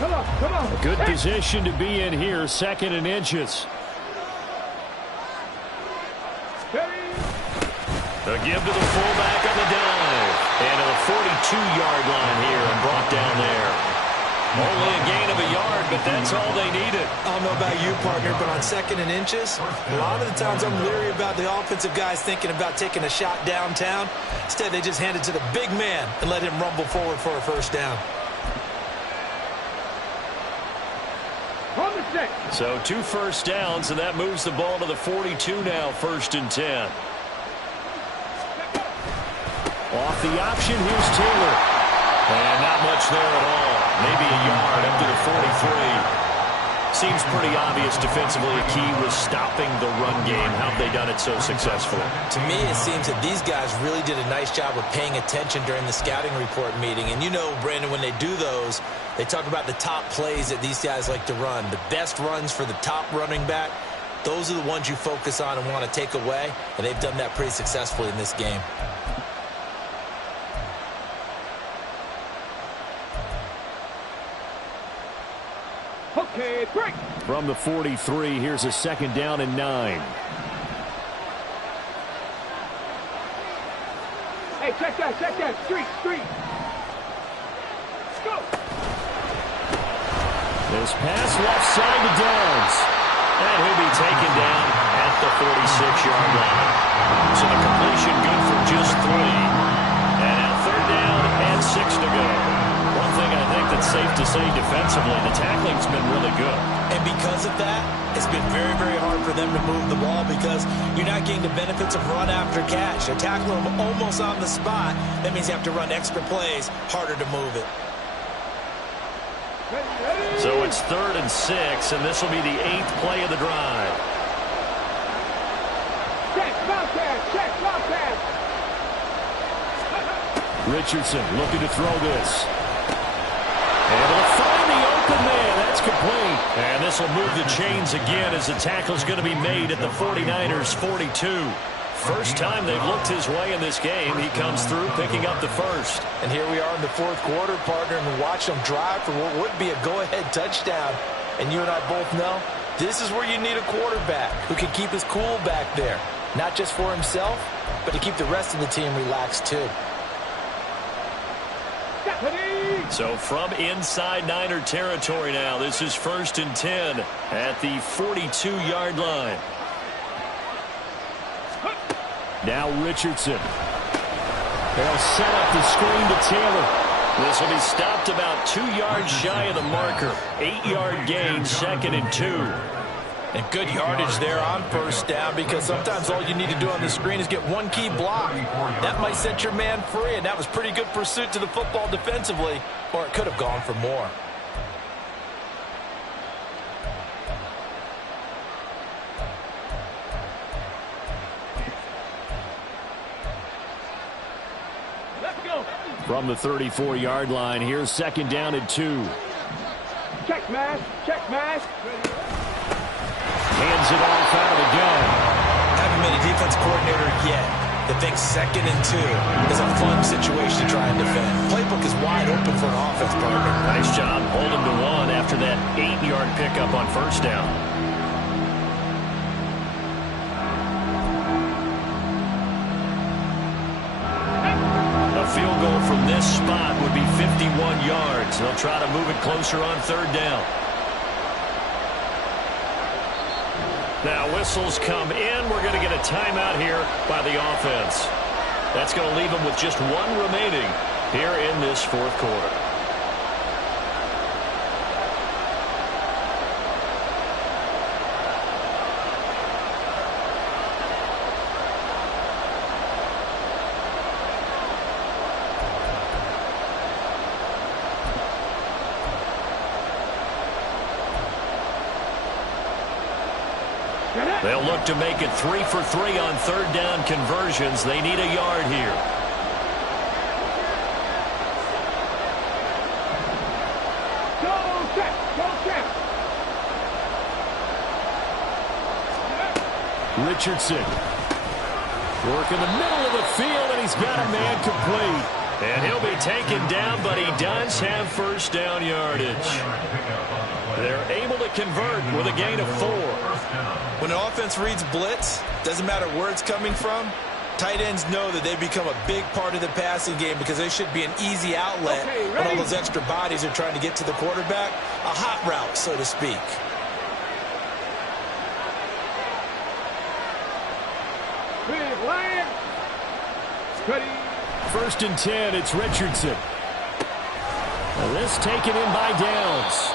Come on. A good position to be in here, 2nd and inches. The give to the fullback on the dive. And to the 42-yard line here and brought down there. Only a gain of a yard, but that's all they needed. I don't know about you, partner, but on 2nd and inches, a lot of the times I'm leery about the offensive guys thinking about taking a shot downtown. Instead, they just hand it to the big man and let him rumble forward for a first down. So 2 first downs, and that moves the ball to the 42 now, 1st and 10. Off the option, here's Taylor. And not much there at all. Maybe a yard up to the 43. Seems pretty obvious defensively a key was stopping the run game. How have they done it so successfully? To me, it seems that these guys really did a nice job of paying attention during the scouting report meeting. And you know, Brandon, when they do those, they talk about the top plays that these guys like to run. The best runs for the top running back, those are the ones you focus on and want to take away. And they've done that pretty successfully in this game. Okay, break. From the 43, here's a 2nd down and 9. Hey, check that. Street. Let's go. This pass left side to Downs. And he'll be taken down at the 46-yard line. So the completion good for just 3. And now 3rd down and 6 to go. One thing I think that's safe to say defensively, the tackling's been really good. And because of that, it's been very, very hard for them to move the ball because you're not getting the benefits of run after catch. They're tackling them almost on the spot. That means you have to run extra plays, harder to move it. So it's 3rd and 6, and this will be the 8th play of the drive. Check, Montez. Richardson looking to throw this. And he'll find the open man. That's complete. And this will move the chains again as the tackle's going to be made at the 49ers' 42. First time they've looked his way in this game. He comes through picking up the first. And here we are in the 4th quarter, partner, and we watch them drive for what would be a go-ahead touchdown. And you and I both know this is where you need a quarterback who can keep his cool back there. not just for himself, but to keep the rest of the team relaxed too. So from inside Niner territory now, this is 1st and 10 at the 42-yard line. Now Richardson. They'll set up the screen to Taylor. This will be stopped about 2 yards shy of the marker. 8-yard gain, 2nd and 2. And good yardage there on 1st down, because sometimes all you need to do on the screen is get one key block. That might set your man free, and that was pretty good pursuit to the football defensively, or it could have gone for more. From the 34-yard line, here's 2nd down and 2. Check mash, check mash. Hands it off out of the gun. Haven't been a defense coordinator yet that thinks 2nd and 2 is a fun situation to try and defend. Playbook is wide open for an offense partner. Nice job holding to 1 after that 8-yard pickup on 1st down. A field goal from this spot would be 51 yards. They'll try to move it closer on 3rd down. Now whistles come in. We're going to get a timeout here by the offense. That's going to leave them with just 1 remaining here in this 4th quarter. They'll look to make it 3 for 3 on 3rd down conversions. They need a yard here. Go check, go check. Richardson. Work in the middle of the field, and he's got a man complete. And he'll be taken down, but he does have 1st down yardage. They're able to convert with a gain of 4. When an offense reads blitz, doesn't matter where it's coming from, tight ends know that they become a big part of the passing game because they should be an easy outlet when all those extra bodies are trying to get to the quarterback. A hot route, so to speak. Big line. Ready. 1st and 10, it's Richardson. Well, this taken in by Downs.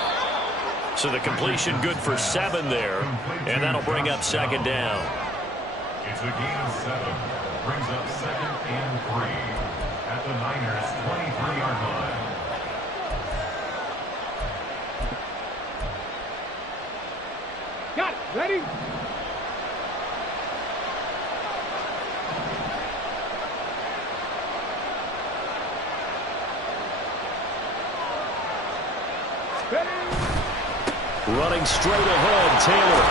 So the completion good for 7 there, and that'll bring up 2nd down. It's a gain of 7. Brings up 2nd and 3 at the Niners' 23-yard line. Got it. Ready? Running straight ahead, Taylor.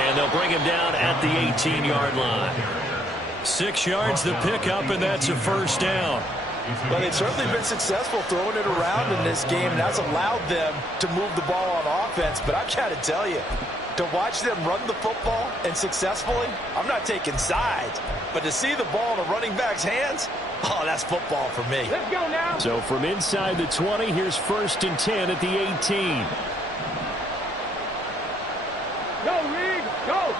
And they'll bring him down at the 18-yard line. 6 yards the pickup, and that's a 1st down. Well, they've certainly been successful throwing it around in this game, and that's allowed them to move the ball on offense. But I've got to tell you, to watch them run the football and successfully, I'm not taking sides. But to see the ball in a running back's hands, oh, that's football for me. Let's go now. So from inside the 20, here's 1st and 10 at the 18. Go, Reed. Go.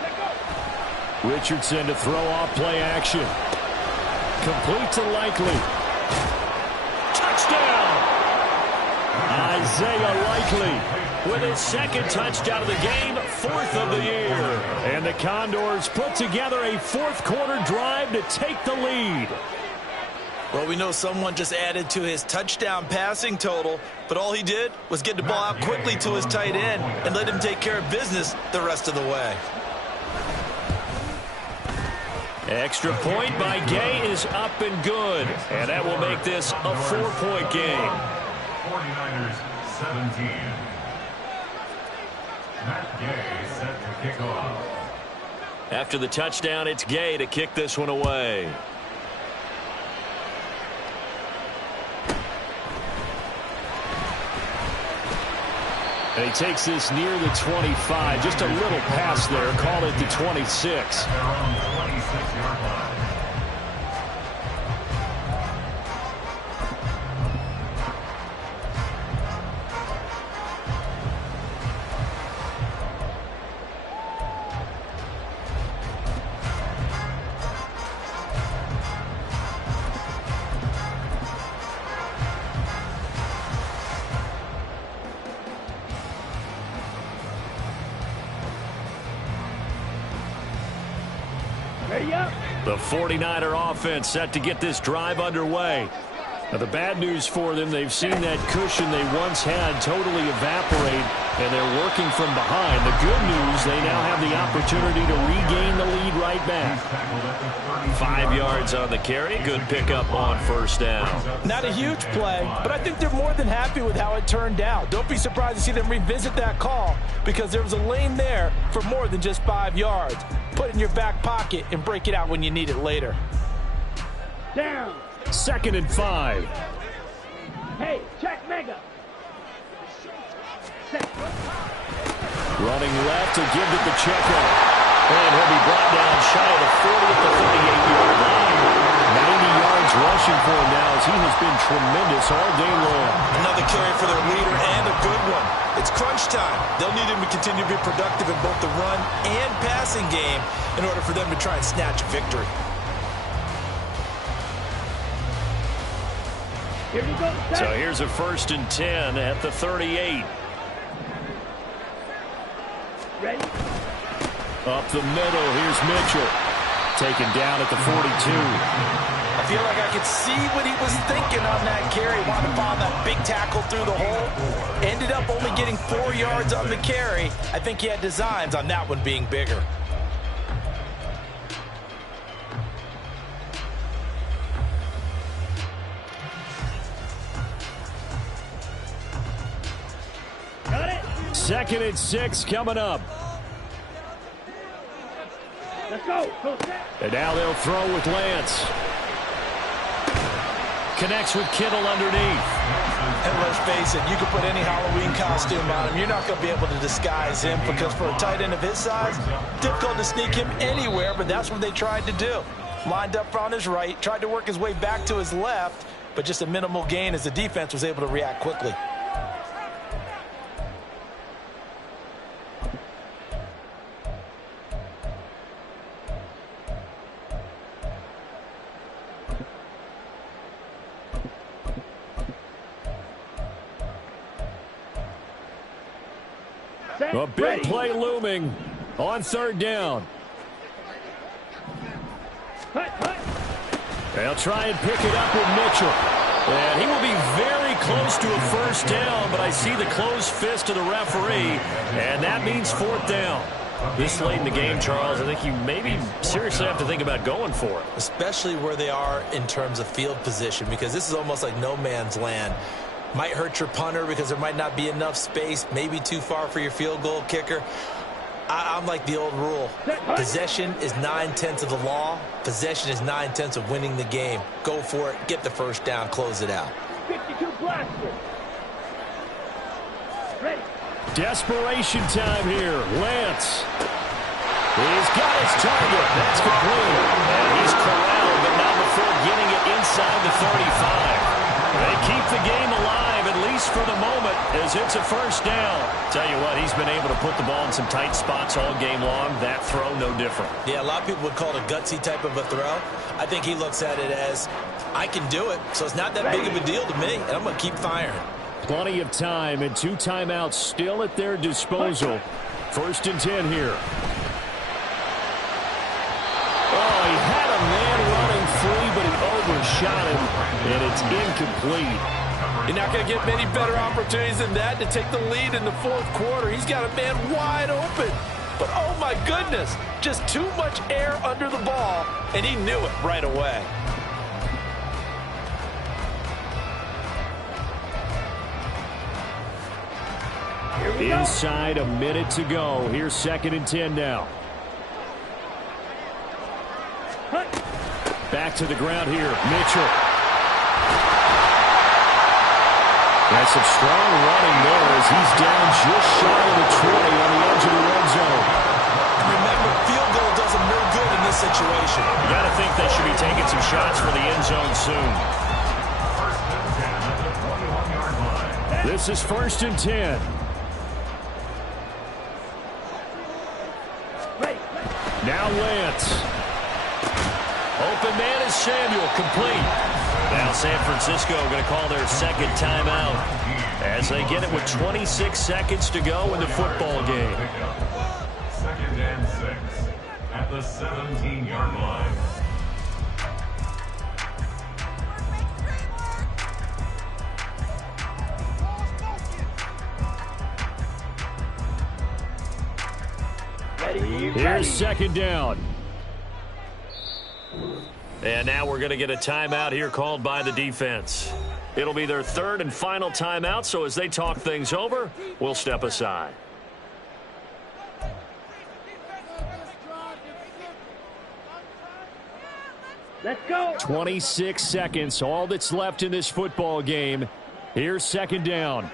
Let go. Richardson to throw off play action. Complete to Likely. Touchdown! Isaiah Likely With his 2nd touchdown of the game, 4th of the year. And the Condors put together a 4th quarter drive to take the lead. Well, we know someone just added to his touchdown passing total, but all he did was get the ball out quickly to his tight end and let him take care of business the rest of the way. Extra point by Gay is up and good. And that will make this a 4-point game. 49ers 17. Matt Gay set to kick off. After the touchdown, it's Gay to kick this one away. And he takes this near the 25. Just a little pass there. Call it the 26. Their own 26-yard line. Ready up. The 49er offense set to get this drive underway. Now, the bad news for them, they've seen that cushion they once had totally evaporate, and they're working from behind. The good news, they now have the opportunity to regain the lead right back. 5 yards on the carry. Good pickup on first down. Not a huge play, but I think they're more than happy with how it turned out. Don't be surprised to see them revisit that call because there was a lane there for more than just 5 yards. Put it in your back pocket and break it out when you need it later. Down. 2nd and 5. Hey, check mega. Set. Running left to give it to Checo. And he'll be brought down shy of the 40 at the 38-yard line. 90 yards rushing for him now as he has been tremendous all day long. Another carry for their leader and a good one. It's crunch time. They'll need him to continue to be productive in both the run and passing game in order for them to try and snatch victory. Here we go. So here's a 1st and 10 at the 38. Ready. Up the middle, here's Mitchell. Taken down at the 42. I feel like I could see what he was thinking on that carry. Wanted to find that big tackle through the hole. Ended up only getting 4 yards on the carry. I think he had designs on that one being bigger. Got it. 2nd and 6 coming up. Let's go. Go set. And now they'll throw with Lance. Connects with Kittle underneath. And let's face it, you could put any Halloween costume on him. You're not going to be able to disguise him because for a tight end of his size, difficult to sneak him anywhere, but that's what they tried to do. Lined up on his right, tried to work his way back to his left, but just a minimal gain as the defense was able to react quickly. A big play looming on 3rd down. They'll try and pick it up with Mitchell. And he will be very close to a 1st down, but I see the closed fist of the referee, and that means 4th down. This late in the game, Charles, I think you maybe seriously have to think about going for it. Especially where they are in terms of field position, because this is almost like no man's land. Might hurt your punter because there might not be enough space, maybe too far for your field goal kicker. I'm like the old rule. Possession is 9/10 of the law. Possession is 9/10 of winning the game. Go for it. Get the 1st down. Close it out. 52 blaster. Ready. Desperation time here. Lance. He's got his target. That's complete. And he's corralled, but not before getting it inside the 35. They keep the game alive, at least for the moment, as it's a 1st down. Tell you what, he's been able to put the ball in some tight spots all game long. That throw, no different. Yeah, a lot of people would call it a gutsy type of a throw. I think he looks at it as, I can do it, so it's not that big of a deal to me, and I'm going to keep firing. Plenty of time and 2 timeouts still at their disposal. 1st and 10 here. Oh, he had a man running free, but he overshot him, and it's incomplete. You're not going to get many better opportunities than that to take the lead in the 4th quarter. He's got a man wide open. But, oh, my goodness, just too much air under the ball, and he knew it right away. Inside a minute to go. Here's 2nd and 10 now. Back to the ground here. Mitchell. That's some strong running there as he's down just shy of the 20 on the edge of the red zone. Remember, field goal does them no good in this situation. You got to think they should be taking some shots for the end zone soon. This is 1st and 10. Now Lance. Open man is Samuel, complete. Now San Francisco going to call their second timeout as they get it with 26 seconds to go in the football game. 2nd and 6 at the 17-yard line. Here's 2nd down. And now we're going to get a timeout here called by the defense. It'll be their 3rd and final timeout, so as they talk things over, we'll step aside. Let's go. 26 seconds, all that's left in this football game. Here's 2nd down.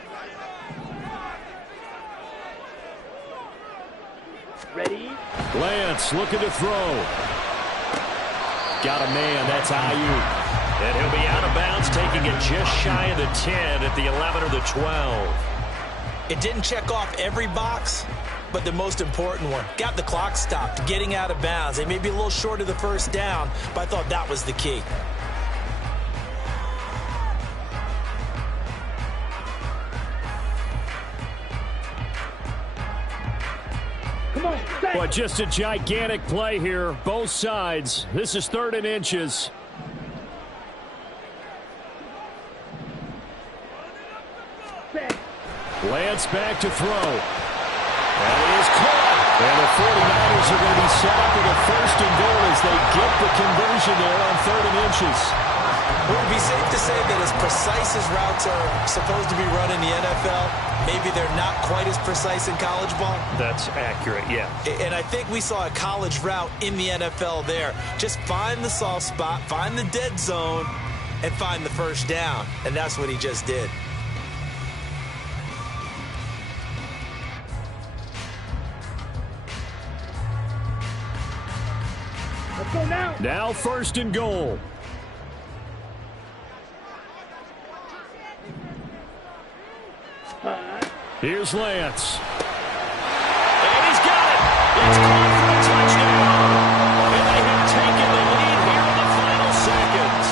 Ready? Lance looking to throw. Got a man, that's Ayuk. And he'll be out of bounds, taking it just shy of the 10 at the 11 or the 12. It didn't check off every box, but the most important one. Got the clock stopped, getting out of bounds. They may be a little short of the 1st down, but I thought that was the key. Come on, But just a gigantic play here, both sides. This is 3rd and inches. Lance back to throw. And he is caught. And the 49ers are going to be set up with a 1st and goal as they get the conversion there on 3rd and inches. It would be safe to say that as precise as routes are supposed to be run in the NFL, maybe they're not quite as precise in college ball. That's accurate, yeah. And I think we saw a college route in the NFL there. Just find the soft spot, find the dead zone, and find the 1st down. And that's what he just did. Let's go now. Now 1st and goal. Here's Lance. And he's got it. It's caught for a touchdown. And they have taken the lead here in the final seconds.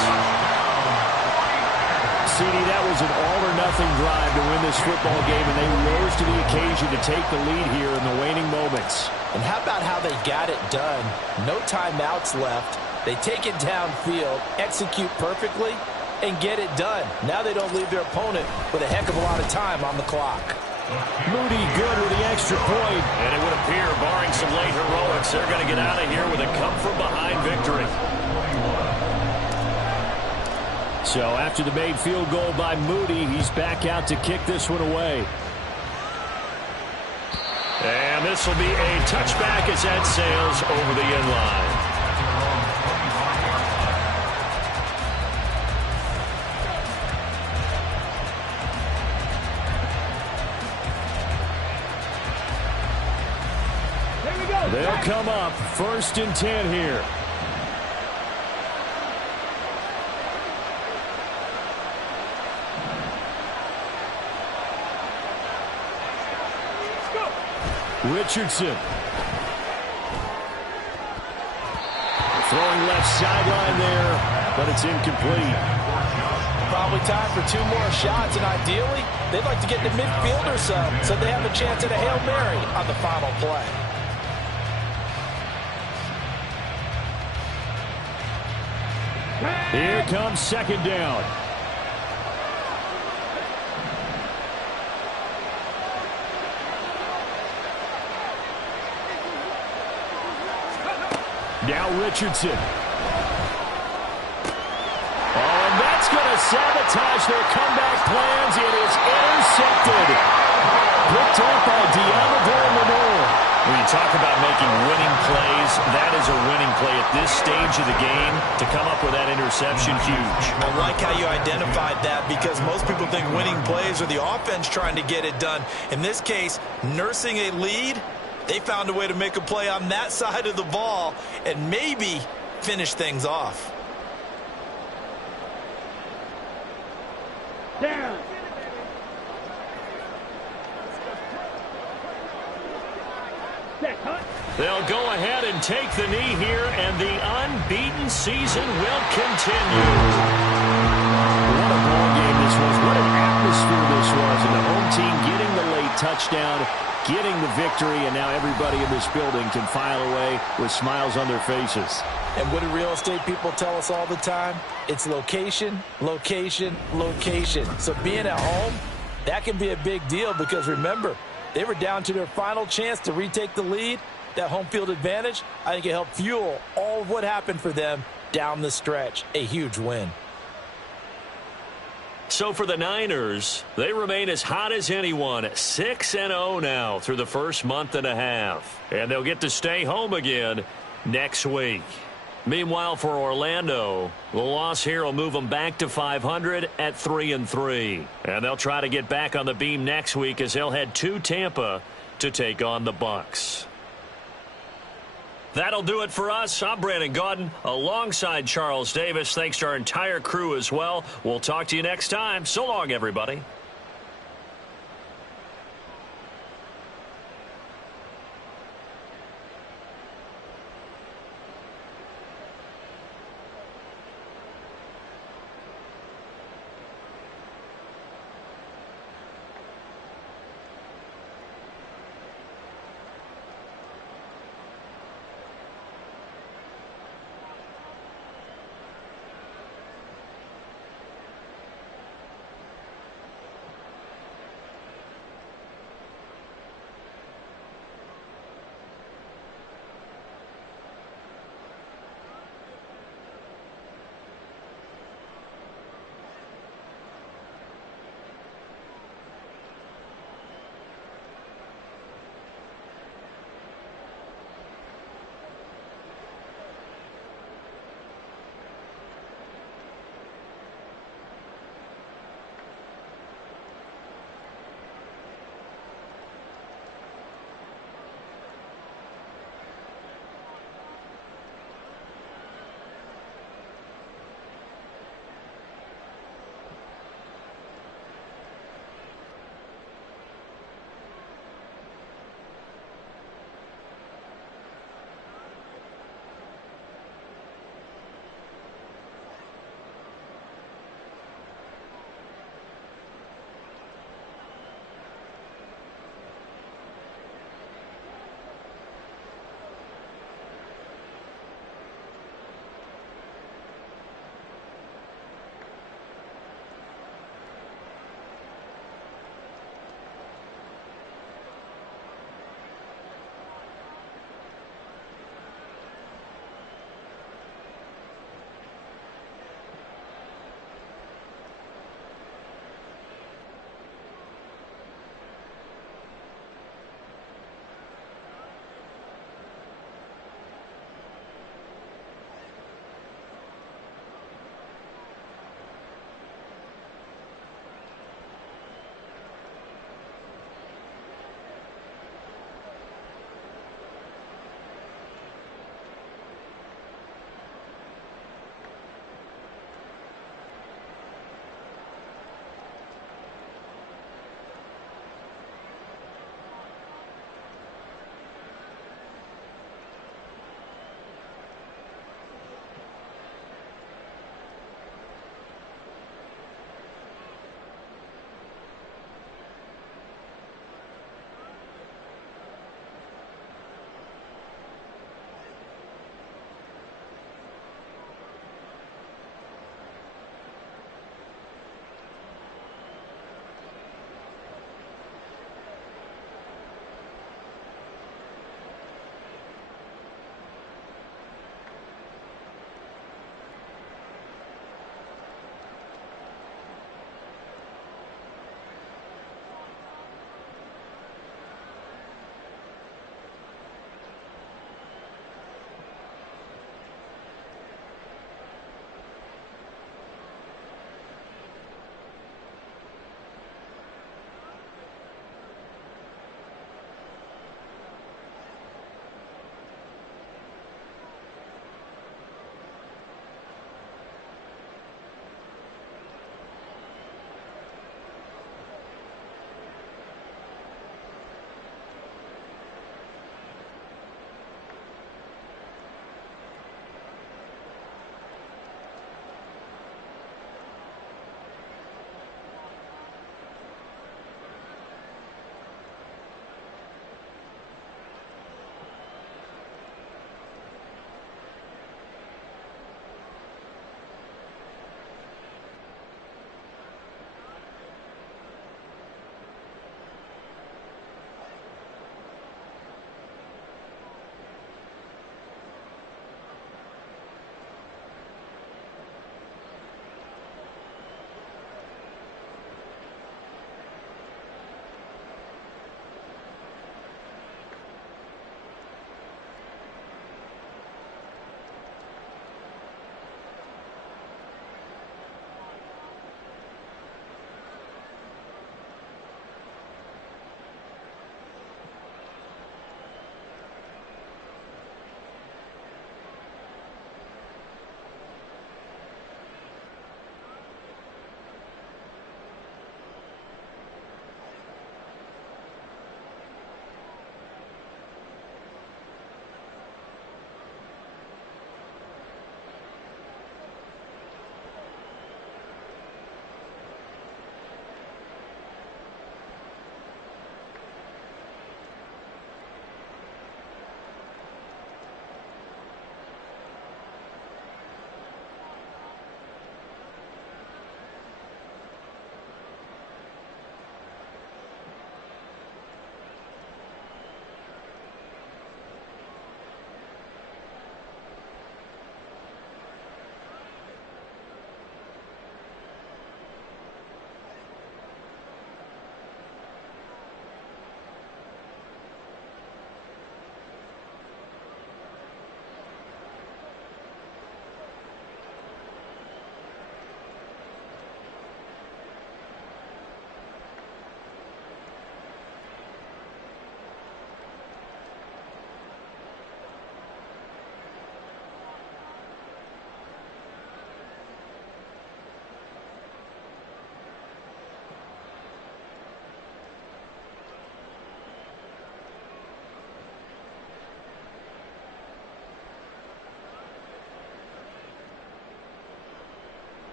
CD, that was an all-or-nothing drive to win this football game, and they rose to the occasion to take the lead here in the waning moments. And how about how they got it done? No timeouts left. They take it downfield, execute perfectly, and get it done. Now they don't leave their opponent with a heck of a lot of time on the clock. Moody good with the extra point. And it would appear, barring some late heroics, they're going to get out of here with a come-from-behind victory. So after the made field goal by Moody, he's back out to kick this one away. And this will be a touchback as that sails over the end line. They'll come up 1st and 10 here. Richardson. Throwing left sideline there, but it's incomplete. Probably time for 2 more shots, and ideally, they'd like to get the midfielder so they have a chance at a Hail Mary on the final play. Here comes 2nd down. Now Richardson. Oh, and that's going to sabotage their comeback plans. It is intercepted. Picked up by Deommodore Lenoir. When you talk about making winning plays, that is a winning play at this stage of the game. To come up with that interception, huge. I like how you identified that, because most people think winning plays are the offense trying to get it done. In this case, nursing a lead, they found a way to make a play on that side of the ball and maybe finish things off. Down. Set, hut. They'll go ahead and take the knee here, and the unbeaten season will continue. What a ball game this was. What an atmosphere this was. And the home team getting the late touchdown, getting the victory, and now everybody in this building can file away with smiles on their faces. And what do real estate people tell us all the time? It's location, location, location. So being at home, that can be a big deal, because remember, they were down to their final chance to retake the lead. That home field advantage, I think it helped fuel all of what happened for them down the stretch. A huge win. So for the Niners, they remain as hot as anyone, 6-0 now through the first month and a half. And they'll get to stay home again next week. Meanwhile, for Orlando, the loss here will move them back to 500 at 3-3. And they'll try to get back on the beam next week as they'll head to Tampa to take on the Bucs. That'll do it for us. I'm Brandon Gaudin alongside Charles Davis. Thanks to our entire crew as well. We'll talk to you next time. So long, everybody.